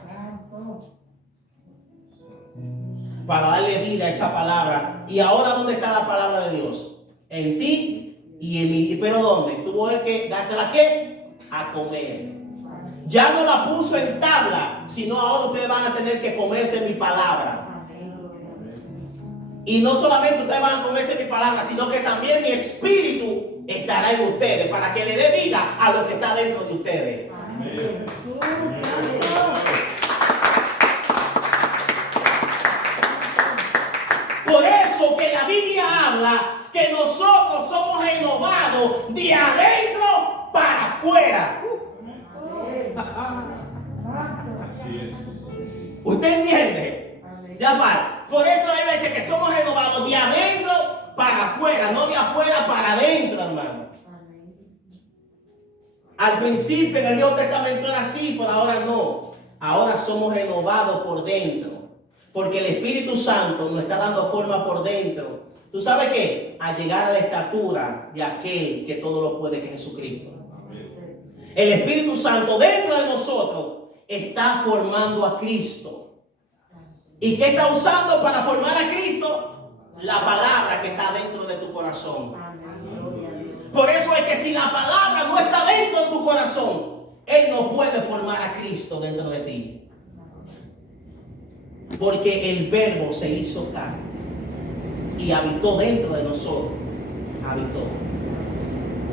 Para darle vida a esa palabra. Y ahora, ¿dónde está la palabra de Dios? En ti y en mí. ¿Pero dónde? Tuvo que dársela ¿qué? A comer. Ya no la puso en tabla, sino ahora ustedes van a tener que comerse mi palabra. Y no solamente ustedes van a comerse mi palabra, sino que también mi espíritu estará en ustedes, para que le dé vida a lo que está dentro de ustedes. Amén. la Biblia habla que nosotros somos renovados de adentro para afuera. ¿Usted entiende? Ya va. Por eso la Biblia dice que somos renovados de adentro para afuera, no de afuera para adentro, hermano. Al principio en el Nuevo Testamento era así, pero ahora no. Ahora somos renovados por dentro. Porque el Espíritu Santo nos está dando forma por dentro. ¿Tú sabes qué? A llegar a la estatura de aquel que todo lo puede, que es Jesucristo. El Espíritu Santo dentro de nosotros está formando a Cristo. ¿Y qué está usando para formar a Cristo? La palabra que está dentro de tu corazón. Por eso es que si la palabra no está dentro de tu corazón, Él no puede formar a Cristo dentro de ti. Porque el Verbo se hizo carne y habitó dentro de nosotros. Habitó.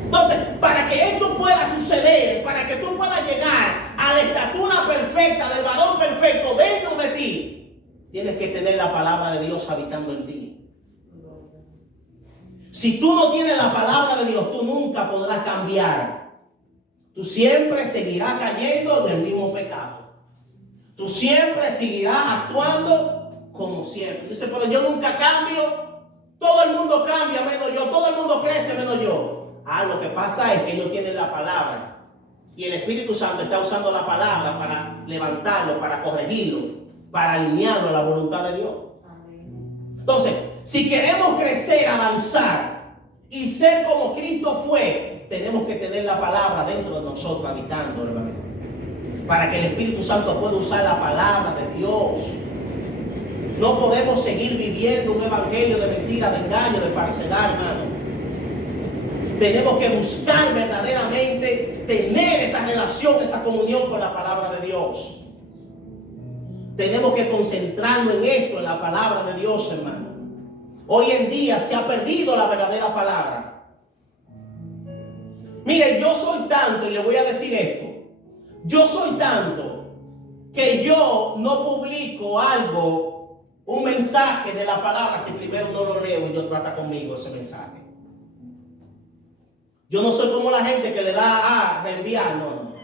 Entonces, para que esto pueda suceder, para que tú puedas llegar a la estatura perfecta del varón perfecto dentro de ti, tienes que tener la palabra de Dios habitando en ti. Si tú no tienes la palabra de Dios, tú nunca podrás cambiar. Tú siempre seguirás cayendo en el mismo pecado. Tú siempre seguirás actuando como siempre. Dice, pero yo nunca cambio. Todo el mundo cambia menos yo. Todo el mundo crece menos yo. Lo que pasa es que ellos tienen la palabra. Y el Espíritu Santo está usando la palabra para levantarlo, para corregirlo, para alinearlo a la voluntad de Dios. Entonces, si queremos crecer, avanzar y ser como Cristo fue, tenemos que tener la palabra dentro de nosotros, habitando, hermano. Para que el Espíritu Santo pueda usar la palabra de Dios. No podemos seguir viviendo un evangelio de mentira, de engaño, de falsedad, hermano. Tenemos que buscar verdaderamente tener esa relación, esa comunión con la palabra de Dios. Tenemos que concentrarnos en esto, en la palabra de Dios, hermano. Hoy en día se ha perdido la verdadera palabra. Mire, yo soy tanto, y le voy a decir esto. Yo soy tanto que yo no publico algo, un mensaje de la palabra, si primero no lo leo y Dios trata conmigo ese mensaje. Yo no soy como la gente que le da a reenviar, no.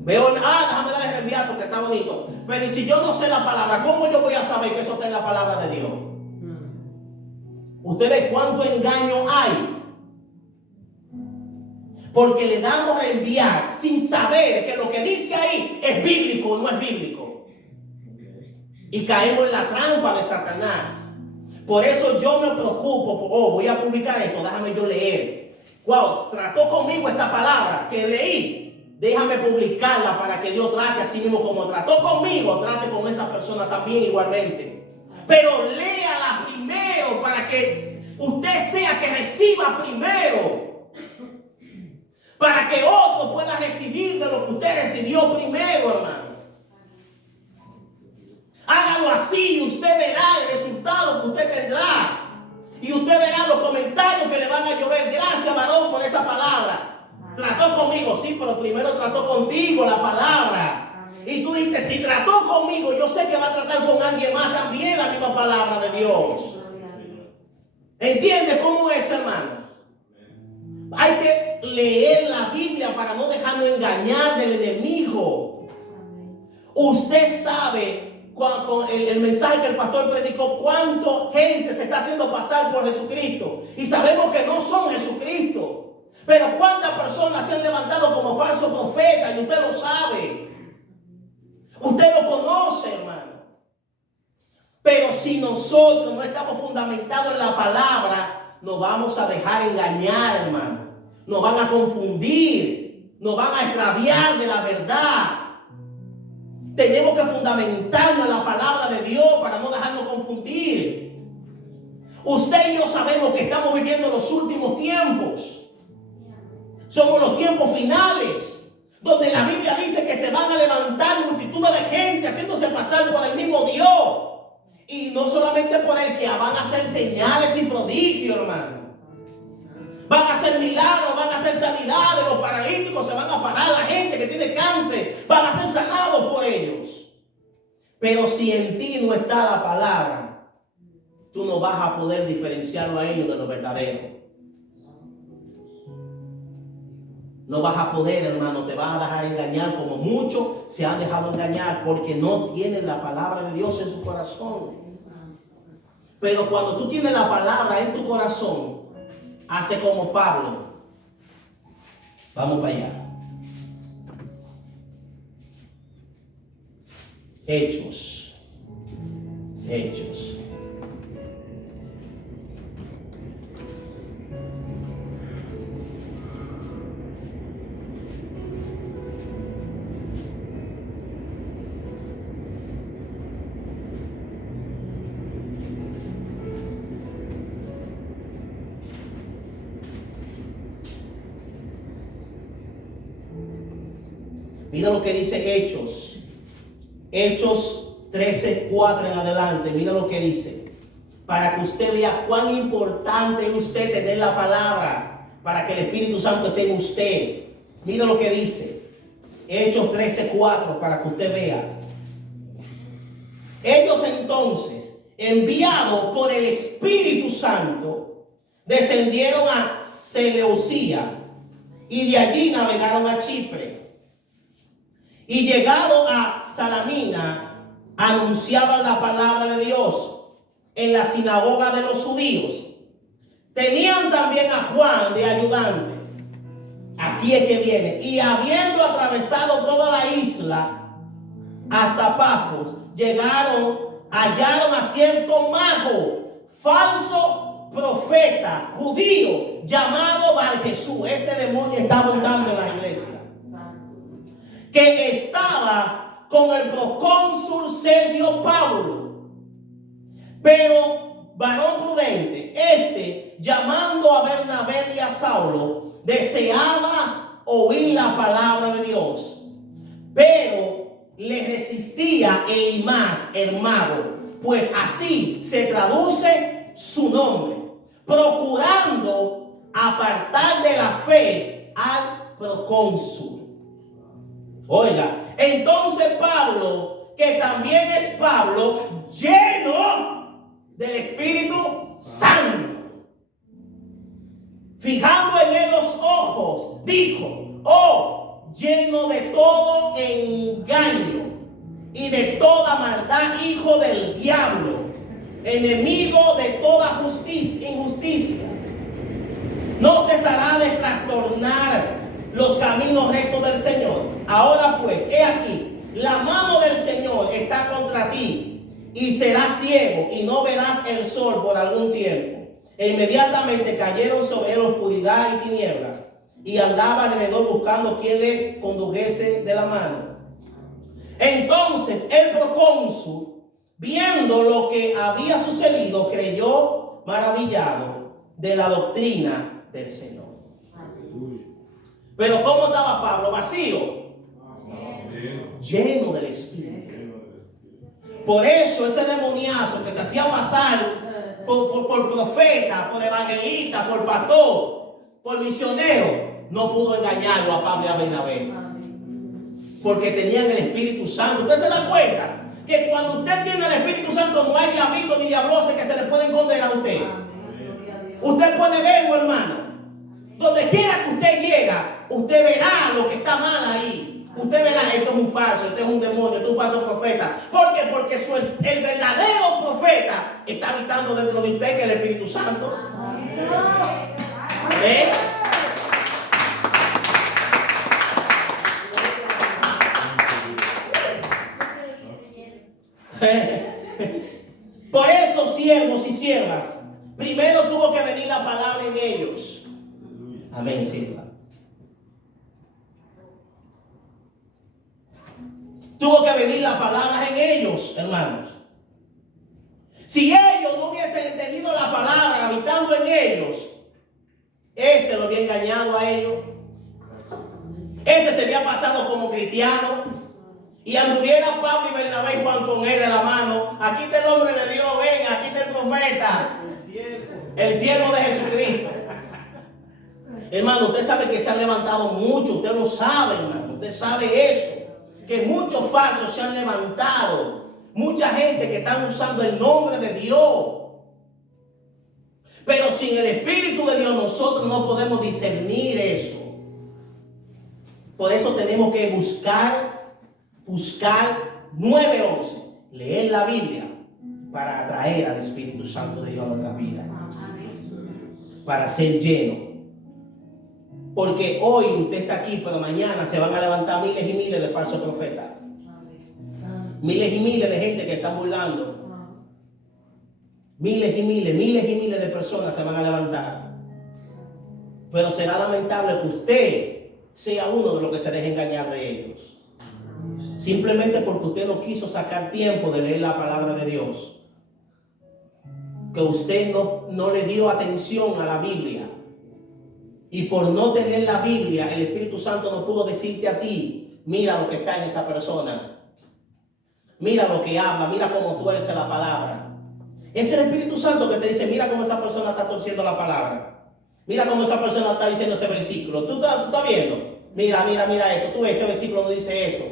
Veo, déjame darle reenviar porque está bonito. Pero si yo no sé la palabra, ¿cómo yo voy a saber que eso está en la palabra de Dios? Usted ve cuánto engaño hay. Porque le damos a enviar sin saber que lo que dice ahí es bíblico o no es bíblico. Y caemos en la trampa de Satanás. Por eso yo me preocupo, voy a publicar esto, déjame yo leer. Wow, trató conmigo esta palabra que leí. Déjame publicarla para que Dios trate a sí mismo como trató conmigo, trate con esa persona también igualmente. Pero léala primero para que usted sea que reciba primero. Para que otro pueda recibir de lo que usted recibió primero, hermano. Hágalo así y usted verá el resultado que usted tendrá. Y usted verá los comentarios que le van a llover. Gracias, varón, por esa palabra. Trató conmigo, sí, pero primero trató contigo la palabra. Y tú dices, si trató conmigo, yo sé que va a tratar con alguien más también la misma palabra de Dios. ¿Entiende cómo es, hermano? Hay que leer la Biblia para no dejarnos engañar del enemigo. Usted sabe con el mensaje que el pastor predicó, cuánta gente se está haciendo pasar por Jesucristo. Y sabemos que no son Jesucristo. Pero cuántas personas se han levantado como falsos profetas y usted lo sabe. Usted lo conoce, hermano. Pero si nosotros no estamos fundamentados en la palabra, nos vamos a dejar engañar, hermano. Nos van a confundir. Nos van a extraviar de la verdad. Tenemos que fundamentarnos en la palabra de Dios para no dejarnos confundir. Usted y yo sabemos que estamos viviendo los últimos tiempos. Somos los tiempos finales, donde la Biblia dice que se van a levantar multitudes de gente haciéndose pasar por el mismo Dios. Y no solamente por el que van a hacer señales y prodigios, hermano. Van a hacer milagros, van a hacer sanidades, los paralíticos se van a parar, la gente que tiene cáncer van a ser sanados por ellos. Pero si en ti no está la palabra, tú no vas a poder diferenciarlo a ellos de lo verdadero. No vas a poder, hermano, te vas a dejar engañar como muchos se han dejado engañar porque no tienen la palabra de Dios en su corazón. Pero cuando tú tienes la palabra en tu corazón, hace como Pablo. Vamos para allá. Hechos. Mira lo que dice Hechos. Hechos 13:4 en adelante. Mira lo que dice. Para que usted vea cuán importante es usted tener la palabra. Para que el Espíritu Santo esté en usted. Mira lo que dice. Hechos 13:4 para que usted vea. Ellos entonces, enviados por el Espíritu Santo, descendieron a Seleucía y de allí navegaron a Chipre. Y llegado a Salamina, anunciaban la palabra de Dios en la sinagoga de los judíos. Tenían también a Juan de ayudante. Aquí es que viene. Y habiendo atravesado toda la isla hasta Pafos, hallaron a cierto mago, falso profeta, judío, llamado Bar-Jesús. Ese demonio está abundando en la iglesia. Que estaba con el procónsul Sergio Paulo. Pero varón prudente, llamando a Bernabé y a Saulo, deseaba oír la palabra de Dios. Pero le resistía Elimas, el mago, pues así se traduce su nombre, procurando apartar de la fe al procónsul. Oiga, entonces Pablo, que también es Pablo, lleno del Espíritu Santo, fijando en él los ojos, dijo: oh, lleno de todo engaño y de toda maldad, hijo del diablo, enemigo de toda injusticia, no cesará de trastornar los caminos rectos del Señor. Ahora pues, he aquí, la mano del Señor está contra ti, y serás ciego y no verás el sol por algún tiempo. E inmediatamente cayeron sobre él oscuridad y tinieblas, y andaba alrededor buscando quien le condujese de la mano. Entonces el procónsul, viendo lo que había sucedido, creyó maravillado de la doctrina del Señor. Pero ¿cómo estaba Pablo? Vacío. Lleno del Espíritu. Por eso ese demoniazo que se hacía pasar por profeta, por evangelista, por pastor, por misionero, no pudo engañarlo a Pablo y a Bernabé. Porque tenían el Espíritu Santo. ¿Usted se da cuenta? Que cuando usted tiene el Espíritu Santo no hay diablito ni diablose que se le pueden condenar a usted. Usted puede verlo, hermano. Donde quiera que usted llega, usted verá lo que está mal ahí. Usted verá, esto es un falso, esto es un demonio, esto es un falso profeta. ¿Por qué? Porque el verdadero profeta está habitando dentro de usted, que es el Espíritu Santo. ¿Eh? Por eso, siervos y siervas, primero tuvo que venir la palabra en ellos. Amén, sierva. Tuvo que venir la palabra en ellos, hermanos. Si ellos no hubiesen entendido la palabra habitando en ellos, ese lo había engañado a ellos. Ese se había pasado como cristiano. Y anduviera Pablo y Bernabé y Juan con él de la mano. Aquí está el hombre de Dios, ven, aquí está el profeta. El siervo de Jesucristo. Hermano, usted sabe que se han levantado muchos, usted lo sabe, hermano, usted sabe eso, que muchos falsos se han levantado, mucha gente que están usando el nombre de Dios Pero sin el Espíritu de Dios nosotros no podemos discernir eso. Por eso tenemos que buscar 9:11, leer la Biblia para atraer al Espíritu Santo de Dios a nuestra vida, para ser lleno. Porque hoy usted está aquí, pero mañana se van a levantar miles y miles de falsos profetas, miles y miles de gente que están burlando. Miles y miles de personas se van a levantar. Pero será lamentable que usted sea uno de los que se deje engañar de ellos. Simplemente porque usted no quiso sacar tiempo de leer la palabra de Dios. Que usted no le dio atención a la Biblia. Y por no tener la Biblia, el Espíritu Santo no pudo decirte a ti, mira lo que está en esa persona. Mira lo que habla, mira cómo tuerce la palabra. Es el Espíritu Santo que te dice, mira cómo esa persona está torciendo la palabra. Mira cómo esa persona está diciendo ese versículo. ¿Tú estás viendo? Mira esto. Tú ves, ese versículo no dice eso.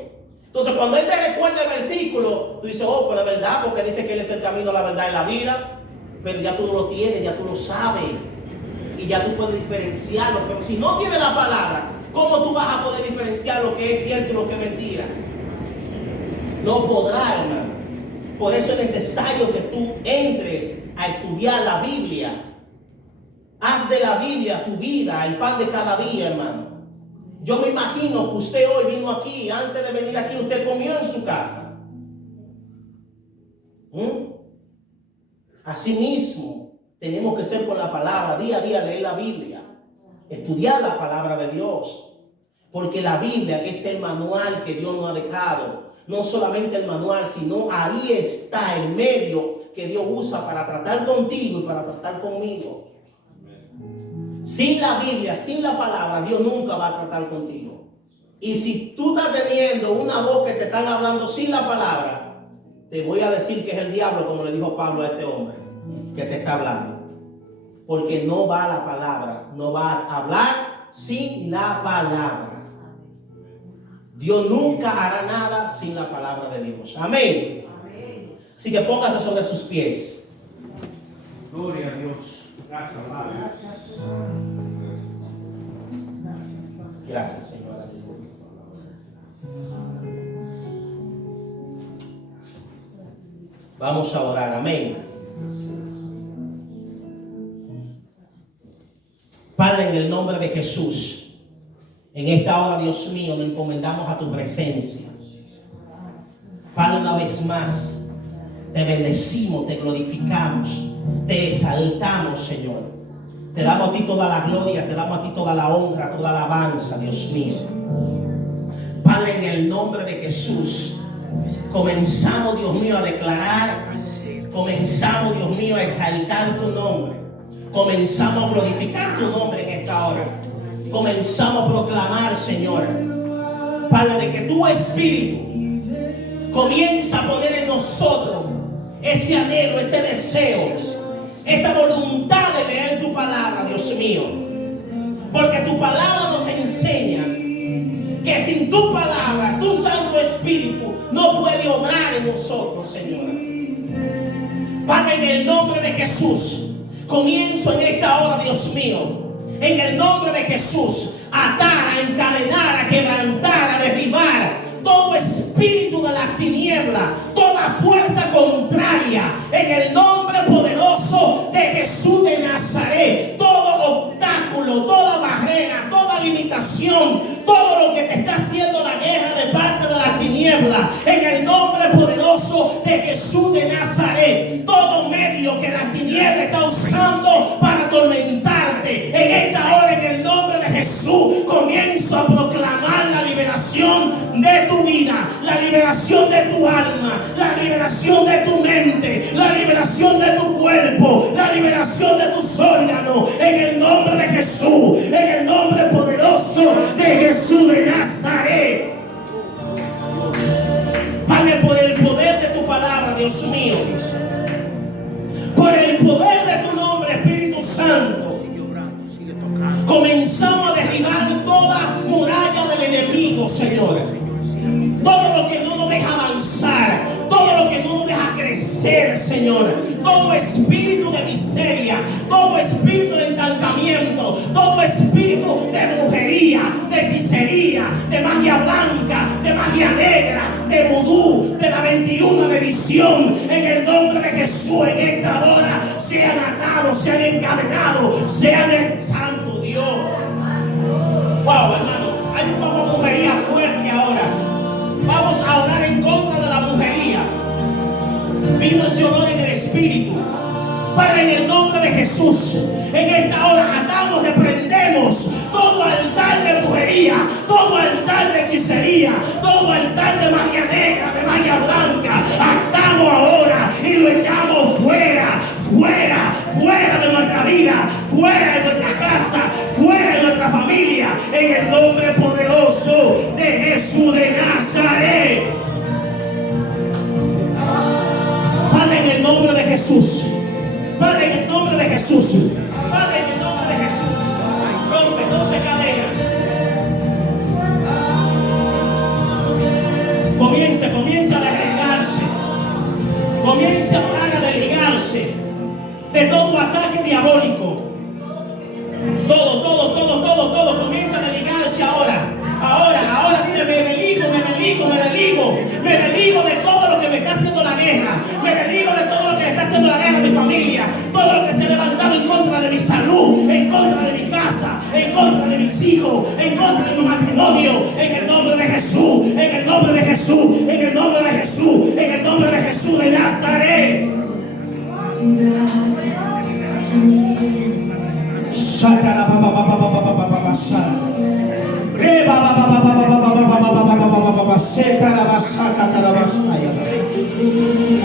Entonces cuando Él te recuerda el versículo, tú dices, oh, pues de verdad, porque dice que Él es el camino, la verdad y la vida. Pero ya tú lo tienes, ya tú lo sabes. Y ya tú puedes diferenciarlo. Pero si no tienes la palabra, ¿cómo tú vas a poder diferenciar lo que es cierto y lo que es mentira? No podrás, hermano. Por eso es necesario que tú entres a estudiar la Biblia. Haz de la Biblia tu vida, el pan de cada día, hermano. Yo me imagino que usted hoy vino aquí, antes de venir aquí, usted comió en su casa. Asimismo, tenemos que ser con la palabra, día a día leer la Biblia, estudiar la palabra de Dios. Porque la Biblia es el manual que Dios nos ha dejado. No solamente el manual, sino ahí está el medio que Dios usa para tratar contigo y para tratar conmigo. Sin la Biblia, sin la palabra, Dios nunca va a tratar contigo. Y si tú estás teniendo una voz que te están hablando sin la palabra, te voy a decir que es el diablo, como le dijo Pablo a este hombre que te está hablando. Porque no va la palabra, no va a hablar sin la palabra. Dios nunca hará nada sin la palabra de Dios. Amén. Amén. Así que póngase sobre sus pies. Gloria a Dios. Gracias, Padre. Gracias, Señor. Vamos a orar. Amén. Padre, en el nombre de Jesús, en esta hora, Dios mío, nos encomendamos a tu presencia. Padre, una vez más, te bendecimos, te glorificamos, te exaltamos, Señor. Te damos a ti toda la gloria, te damos a ti toda la honra, toda la alabanza, Dios mío. Padre, en el nombre de Jesús, comenzamos, Dios mío, a declarar, comenzamos, Dios mío, a exaltar tu nombre. Comenzamos a glorificar tu nombre en esta hora. Comenzamos a proclamar, Señor, Padre, de que tu Espíritu comienza a poner en nosotros ese anhelo, ese deseo, esa voluntad de leer tu palabra, Dios mío. Porque tu palabra nos enseña que sin tu palabra, tu Santo Espíritu no puede obrar en nosotros, Señor. Padre, en el nombre de Jesús, comienzo en esta hora, Dios mío, en el nombre de Jesús, a atar, a encadenar, a quebrantar, a derribar todo espíritu de la tiniebla, toda fuerza contraria, en el nombre poderoso de Jesús de Nazaret. Todo obstáculo, toda barrera, toda limitación, todo lo que te está haciendo la guerra de parte de la tiniebla, en el nombre poderoso de Jesús de Nazaret. Todo medio que la tiniebla está usando para atormentarte, en esta hora, en el nombre de Jesús, comienzo a proclamar la liberación de tu vida, la liberación de tu alma, la liberación de tu mente, la liberación de tu cuerpo, la liberación de tus órganos, en el nombre de Jesús, en el nombre poderoso de Jesús de Nazaret. Padre, por el poder de tu palabra, Dios mío, por el poder de tu nombre, Espíritu Santo, comenzamos a derribar toda muralla del enemigo, Señor. Todo lo que no nos deja avanzar, todo lo que no nos deja crecer, ser, Señor, todo espíritu de miseria, todo espíritu de estancamiento, todo espíritu de brujería, de hechicería, de magia blanca, de magia negra, de vudú, de la 21 de visión, en el nombre de Jesús, en esta hora, sean atados, sean encadenados, sean el Santo Dios. Wow, hermano, hay un poco de brujería fuerte ahora. Vamos a orar en contra de la brujería. Pido ese honor en el Espíritu. Padre, en el nombre de Jesús, en esta hora atamos, reprendemos todo altar de brujería, todo altar de hechicería, todo altar de magia negra, de magia blanca. Atamos ahora y lo echamos fuera, fuera, fuera de nuestra vida, fuera de nuestra casa, fuera de nuestra familia, en el nombre poderoso de Jesús de Nazaret. Padre, en el nombre de Jesús. Padre, en el nombre de Jesús. Padre, en el nombre de Jesús. Rompe cadena. Comienza a desligarse. Comienza a desligarse de todo ataque diabólico. Todo comienza a desligarse ahora. Ahora, dime, me desligo de todo lo que me está haciendo la guerra. Me desligo de todo lo que le está haciendo la guerra a mi familia. Todo lo que se ha levantado en contra de mi salud, en contra de mi casa, en contra de mis hijos, en contra de mi matrimonio. En el nombre de Jesús, en el nombre de Jesús, en el nombre de Jesús, en el nombre de Jesús de Nazaret.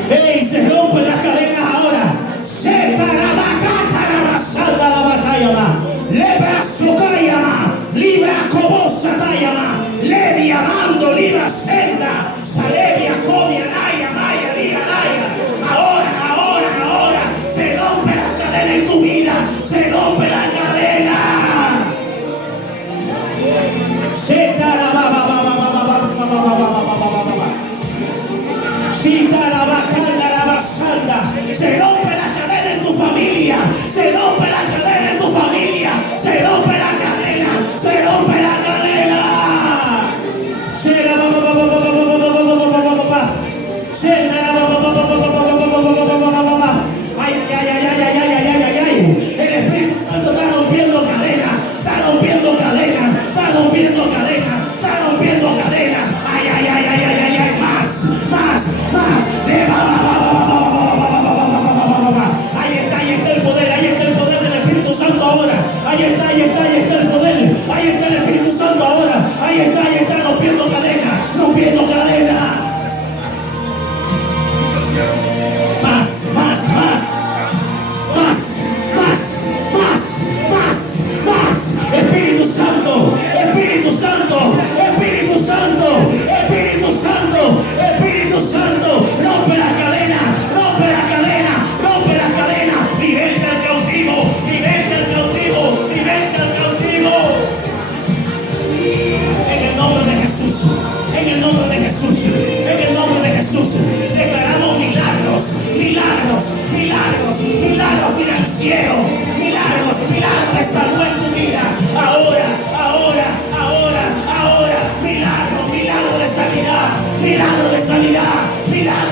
¡Ey! Se rompen las cadenas ahora. Libra como Satayama, Levia mando, libra senda, Salevia comia, Naya, Maya, Liga, Naya. Ahora, se rompe la cadena en tu vida, se rompe la cadena. Se rompe la cadena en tu familia, se rompe la cadena en tu familia, se rompe la cadena, se rompe la cadena. Ay. El Espíritu Santo está rompiendo cadena, está rompiendo cadena, está rompiendo cadena, está rompiendo cadena. Ay, más. Ahí está el poder del Espíritu Santo ahora. Ahí está el poder, ahí está el Espíritu Santo ahora. Ahí está rompiendo cadena. Más. Espíritu Santo, rompe la cadena. Liberta al cautivo. En el nombre de Jesús, declaramos milagros financieros, milagros de salud en tu vida. Ahora, milagro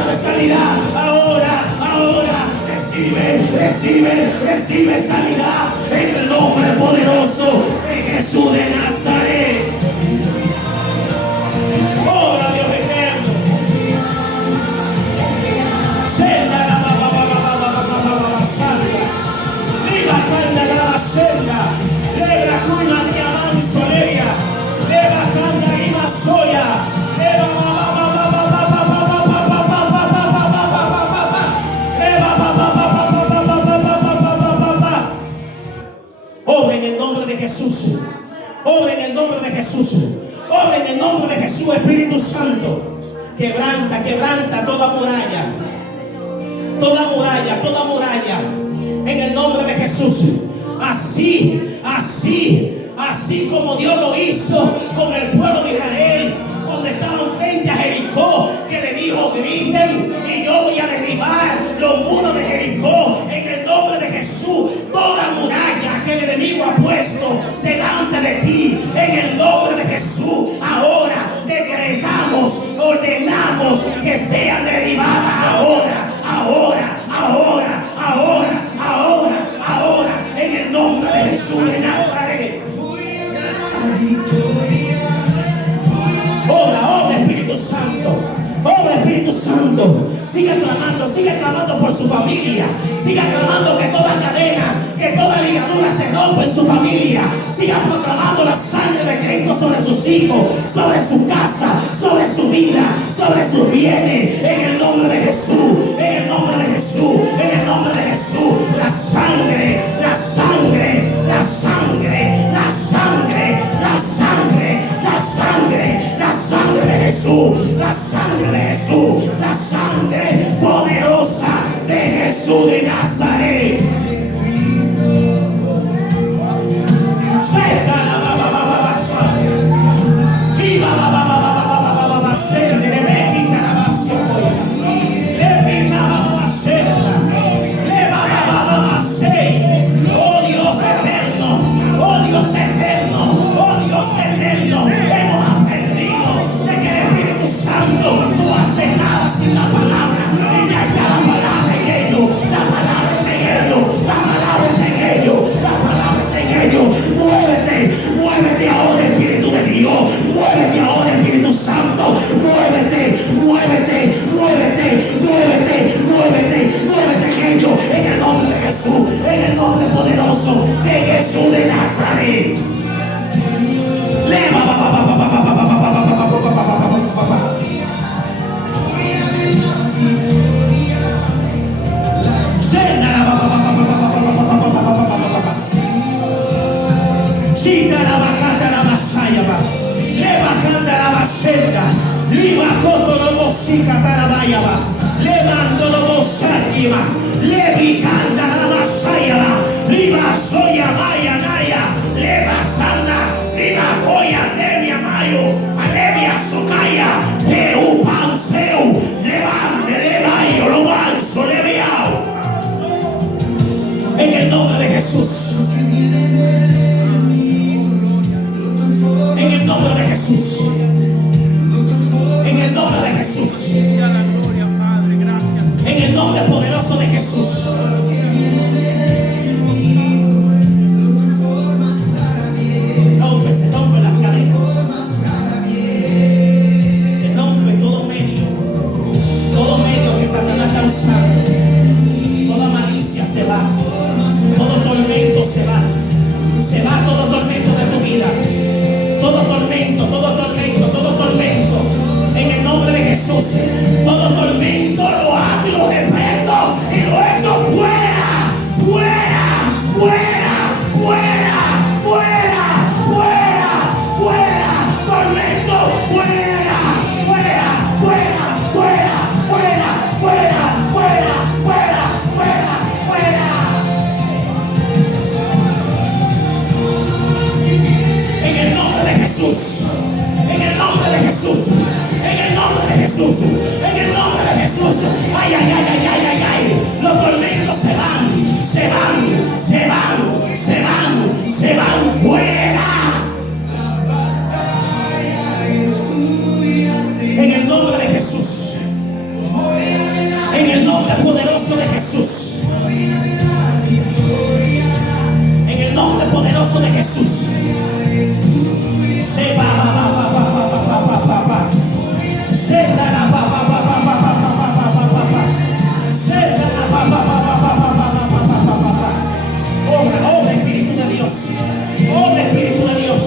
de sanidad. Ahora, recibe sanidad en el nombre poderoso de Jesús de Nazaret. ¡Ora, Dios eterno! Senda la santa, viva canta la senda, lebra cuna diamante soleria, leva canta ima soya, obra en el nombre de Jesús. Obra en el nombre de Jesús. Obra en el nombre de Jesús, Espíritu Santo. Quebranta toda muralla. Toda muralla. En el nombre de Jesús. Así como Dios lo hizo con el pueblo de Israel cuando estaban frente a Jericó, que le dijo: griten y yo voy a derribar clamando por su familia. Siga clamando que toda cadena, que toda ligadura se rompa en su familia. Siga proclamando la sangre de Cristo sobre sus hijos, sobre su casa, sobre su vida, sobre sus bienes. En el nombre de Jesús, en el nombre de Jesús, en el nombre de Jesús. La sangre, la sangre, la sangre, la sangre, la sangre, la sangre, la sangre de Jesús, la sangre de Jesús, la sangre poderosa de Jesús de Nazaret. Oh Dios eterno, oh Dios eterno, oh Dios eterno, hemos aprendido de que el Espíritu Santo no hace nada sin la palabra, y ya está la palabra en ellos, la palabra está en ellos, la palabra está en ellos, la palabra está en ellos. Muévete, muévete ahora, Espíritu de Dios, muévete ahora, Espíritu Santo, muévete, muévete, muévete, muévete, muévete, muévete en ellos, en el nombre de Jesús, en el nombre poderoso de Jesús de Nazaret. En el nombre de Jesús. En el nombre de Jesús. En el nombre de Jesús. En el nombre poderoso de Jesús. Se rompen las cadenas. Se rompe todo medio que Satanás está usando. Toda malicia se va. Todo tormento se va. Se va todo tormento de tu vida. Todo tormento, todo tormento, todo tormento. En el nombre de Jesús. Todo tormento lo ato y lo reprendo y lo echo fuera. Fuera, fuera, fuera, fuera, fuera, fuera. Tormento, fuera, fuera, fuera, fuera, fuera, fuera, fuera, fuera, fuera, fuera. En el nombre de Jesús, en el nombre de Jesús, en el nombre de Jesús, en el nombre de Jesús. Ay, ay, ay, ay, ay, ay, ay. Los tormentos se van, se van, se van, se van, se van fuera. En el nombre de Jesús, en el nombre poderoso de Jesús, en el nombre poderoso de Jesús. Se va, va, va, va, va, va, va, va, va, va. Se da la va, va, va, va, va, va, va, va, va, va, va. Se da la va, va, va, va, va, va, va, va, va, va, va, va. Obra, obra, Espíritu de Dios. Obra, Espíritu de Dios.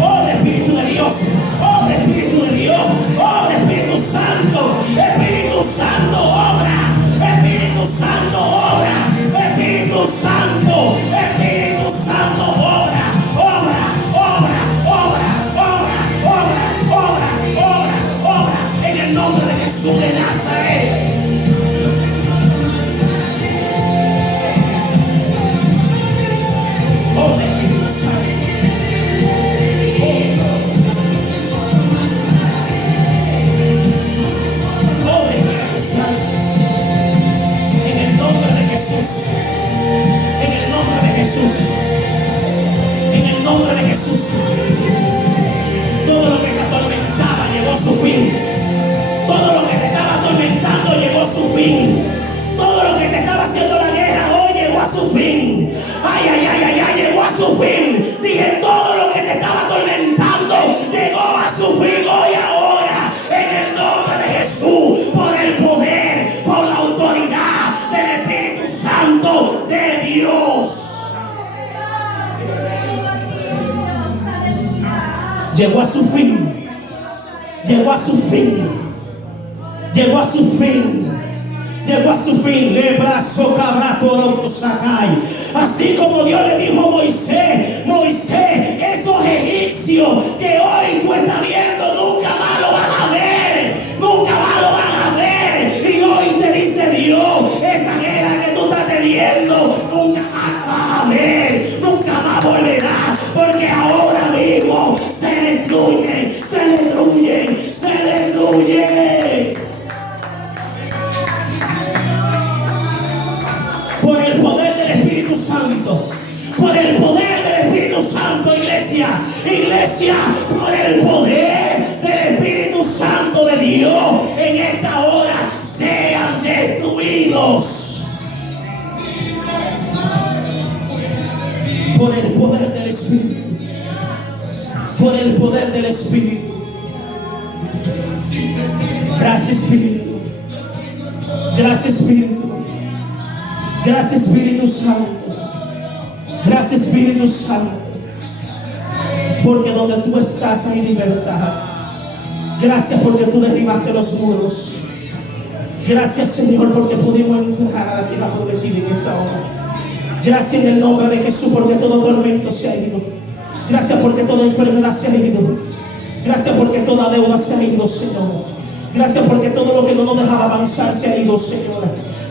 Obra, Espíritu de Dios. Obra, Espíritu de Dios. Obra, Espíritu Santo. Espíritu Santo, obra. Espíritu Santo, obra. Espíritu Santo. Espíritu Santo, obra. Obra, obra, obra, obra, obra, obra, obra, obra. En el nombre de Jesús de Nazaret. Obra, Espíritu Santo. Obra, Espíritu Santo. En el nombre de Jesús. En el nombre de Jesús. En el nombre de Jesús. Todo lo que te atormentaba llegó a su fin. Todo lo que te estaba atormentando llegó a su fin. Todo lo que te estaba haciendo la guerra hoy llegó a su fin. Ay, ay, ay, ay, ay, llegó a su fin. Dije, todo lo que te estaba atormentando llegó a su fin hoy ahora. En el nombre de Jesús, por el poder, por la autoridad de Dios llegó a su fin. Llegó a su fin. Llegó a su fin. Llegó a su fin. Así como Dios le dijo a Moisés: Moisés, esos egipcios que hoy tú estás viendo, nunca más lo vas a ver. Nunca más lo vas a ver. Y hoy te dice Dios: esta guerra que tú estás teniendo, nunca más la vas a ver. Nunca más volverá. Porque ahora mismo se destruyen. Se destruyen. Se destruyen. Por el poder del Espíritu Santo. Por el poder del Espíritu Santo, iglesia. Iglesia, por el poder del Espíritu Santo de Dios, en esta hora sean destruidos. Por el poder del Espíritu. Por el poder del Espíritu. Gracias, Espíritu. Gracias, Espíritu. Gracias, Espíritu Santo. Gracias, Espíritu Santo. Porque donde tú estás hay libertad. Gracias porque tú derribaste los muros. Gracias, Señor, porque pudimos entrar a la tierra prometida en esta hora. Gracias en el nombre de Jesús porque todo tormento se ha ido. Gracias porque toda enfermedad se ha ido. Gracias porque toda deuda se ha ido, Señor. Gracias porque todo lo que no nos dejaba avanzar se ha ido, Señor.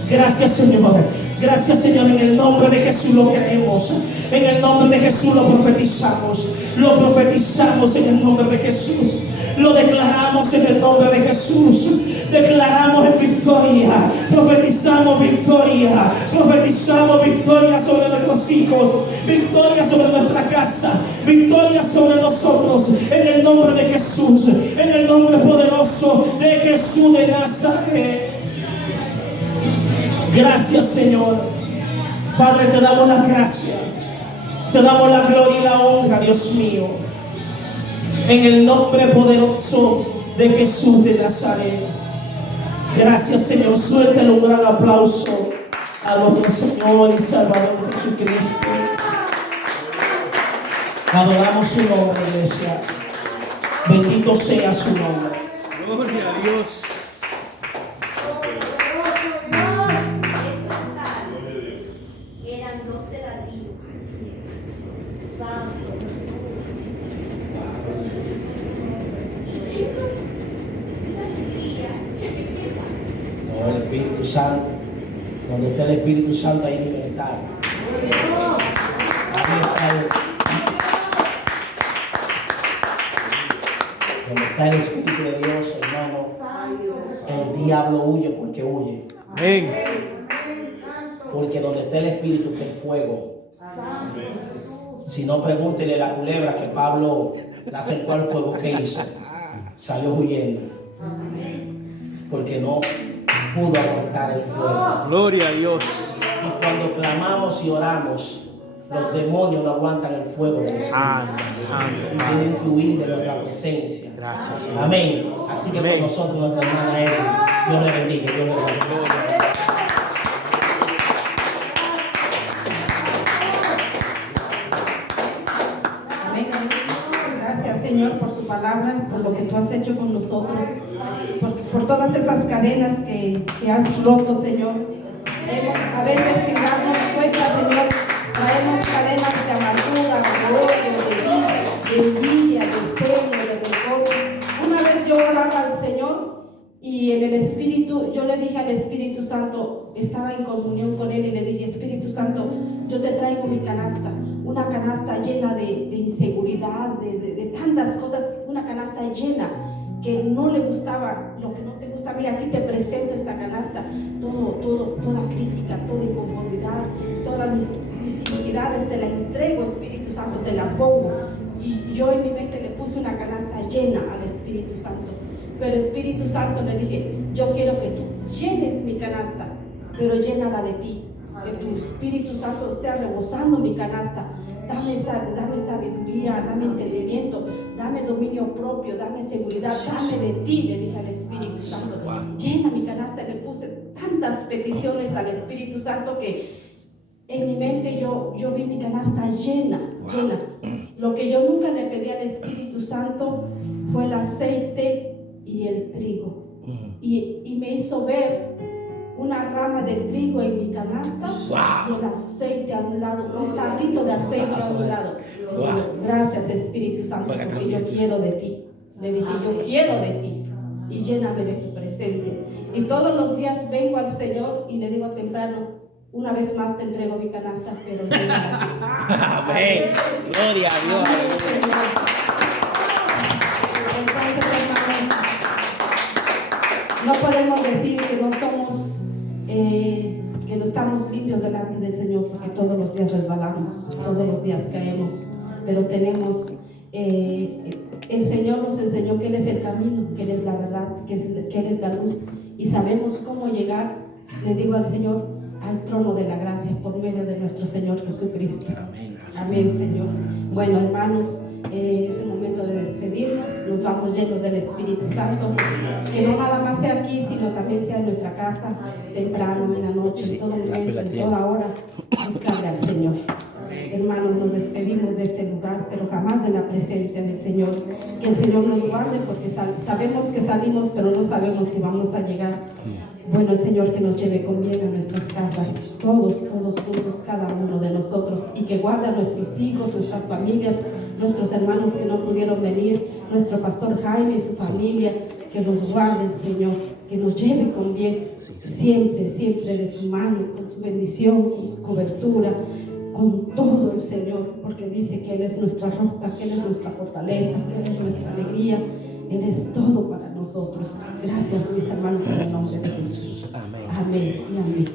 Gracias, Señor. Gracias, Señor. En el nombre de Jesús lo creemos. En el nombre de Jesús lo profetizamos. Lo profetizamos en el nombre de Jesús. Lo declaramos en el nombre de Jesús. Declaramos en victoria. Profetizamos victoria. Profetizamos victoria sobre nuestros hijos. Victoria sobre nuestra casa. Victoria sobre nosotros. En el nombre de Jesús. En el nombre poderoso de Jesús de Nazaret. Gracias, Señor. Padre, te damos la gracia. Te damos la gloria y la honra, Dios mío. En el nombre poderoso de Jesús de Nazaret. Gracias, Señor. Suéltale un gran aplauso a nuestro Señor y Salvador Jesucristo. Adoramos su nombre, iglesia. Bendito sea su nombre. Gloria a Dios. Eran 12 ladrillos. Santo No, el Espíritu Santo. Donde está el Espíritu Santo hay libertad. Ahí está donde está el Espíritu de Dios, hermano, el diablo huye porque huye. Amén. Porque donde está el Espíritu está el fuego. Si no, pregúntele a la culebra que Pablo la acercó al fuego, que hizo. Salió huyendo. Porque no pudo aguantar el fuego. Gloria a Dios. Y cuando clamamos y oramos, los demonios no aguantan el fuego del Espíritu. Santo, Y tienen que huir de nuestra presencia. Gracias, Señor. Amén. Así que Amén. con nosotros, nuestra hermana Evelyn, Dios le bendiga, Dios le bendiga. Amén, amén. Gracias, Señor, por tu palabra, por lo que tú has hecho con nosotros, por todas esas cadenas que has roto, Señor. A veces, sin darnos cuenta, Señor, traemos cadenas de amargura, de odio, de envidia, de celo, de rencor. Una vez yo oraba al Señor y en el Espíritu, yo le dije al Espíritu Santo, estaba en comunión con Él y le dije: Espíritu Santo, yo te traigo mi canasta, una canasta llena de inseguridad, de tantas cosas, una canasta llena que no le gustaba, lo que no te gusta. Mira, aquí te presento esta canasta, toda crítica, toda inconformidad, todas mis iniquidades te la entrego, Espíritu Santo, te la pongo. Y yo en mi mente le puse una canasta llena al Espíritu Santo. Pero Espíritu Santo, le dije: yo quiero que tú llenes mi canasta, pero llénala de ti. Que tu Espíritu Santo sea rebosando mi canasta. Dame sabiduría, dame entendimiento, dame dominio propio, dame seguridad, dame de ti, le dije al Espíritu Santo. Llena mi canasta. Le puse tantas peticiones al Espíritu Santo que en mi mente yo vi mi canasta llena. Lo que yo nunca le pedí al Espíritu Santo fue el aceite y el trigo. Y me hizo ver una rama de trigo en mi canasta y el aceite a un lado, un tarrito de aceite a un lado. Le digo, gracias Espíritu Santo, porque yo quiero de ti. Le dije, yo quiero de ti y lléname de tu presencia. Y todos los días vengo al Señor y le digo temprano, una vez más te entrego mi canasta, pero llénala. Amén. Gloria a Dios. Amén, Señor. Entonces, hermanos, no podemos decir que no somos, que no estamos limpios delante del Señor, porque todos los días resbalamos, todos los días caemos, pero tenemos, el Señor nos enseñó que Él es el camino, que Él es la verdad, que Él es la luz, y sabemos cómo llegar, le digo al Señor, al trono de la gracia por medio de nuestro Señor Jesucristo. Amén, Señor. Bueno, hermanos, es el momento de despedirnos. Nos vamos llenos del Espíritu Santo. Que no nada más sea aquí, sino también sea en nuestra casa, temprano, en la noche, en todo momento, en toda hora, buscarle al Señor. Hermanos, nos despedimos de este lugar, pero jamás de la presencia del Señor. Que el Señor nos guarde, porque sabemos que salimos, pero no sabemos si vamos a llegar. Bueno, el Señor que nos lleve con bien a nuestras casas, todos juntos, cada uno de nosotros, y que guarde a nuestros hijos, nuestras familias, nuestros hermanos que no pudieron venir, nuestro pastor Jaime y su familia, que los guarde el Señor, que nos lleve con bien, siempre de su mano, con su bendición, con su cobertura, con todo el Señor, porque dice que Él es nuestra roca, que Él es nuestra fortaleza, que Él es nuestra alegría, Él es todo para nosotros. Gracias, mis hermanos, en el nombre de Jesús. Amén y amén.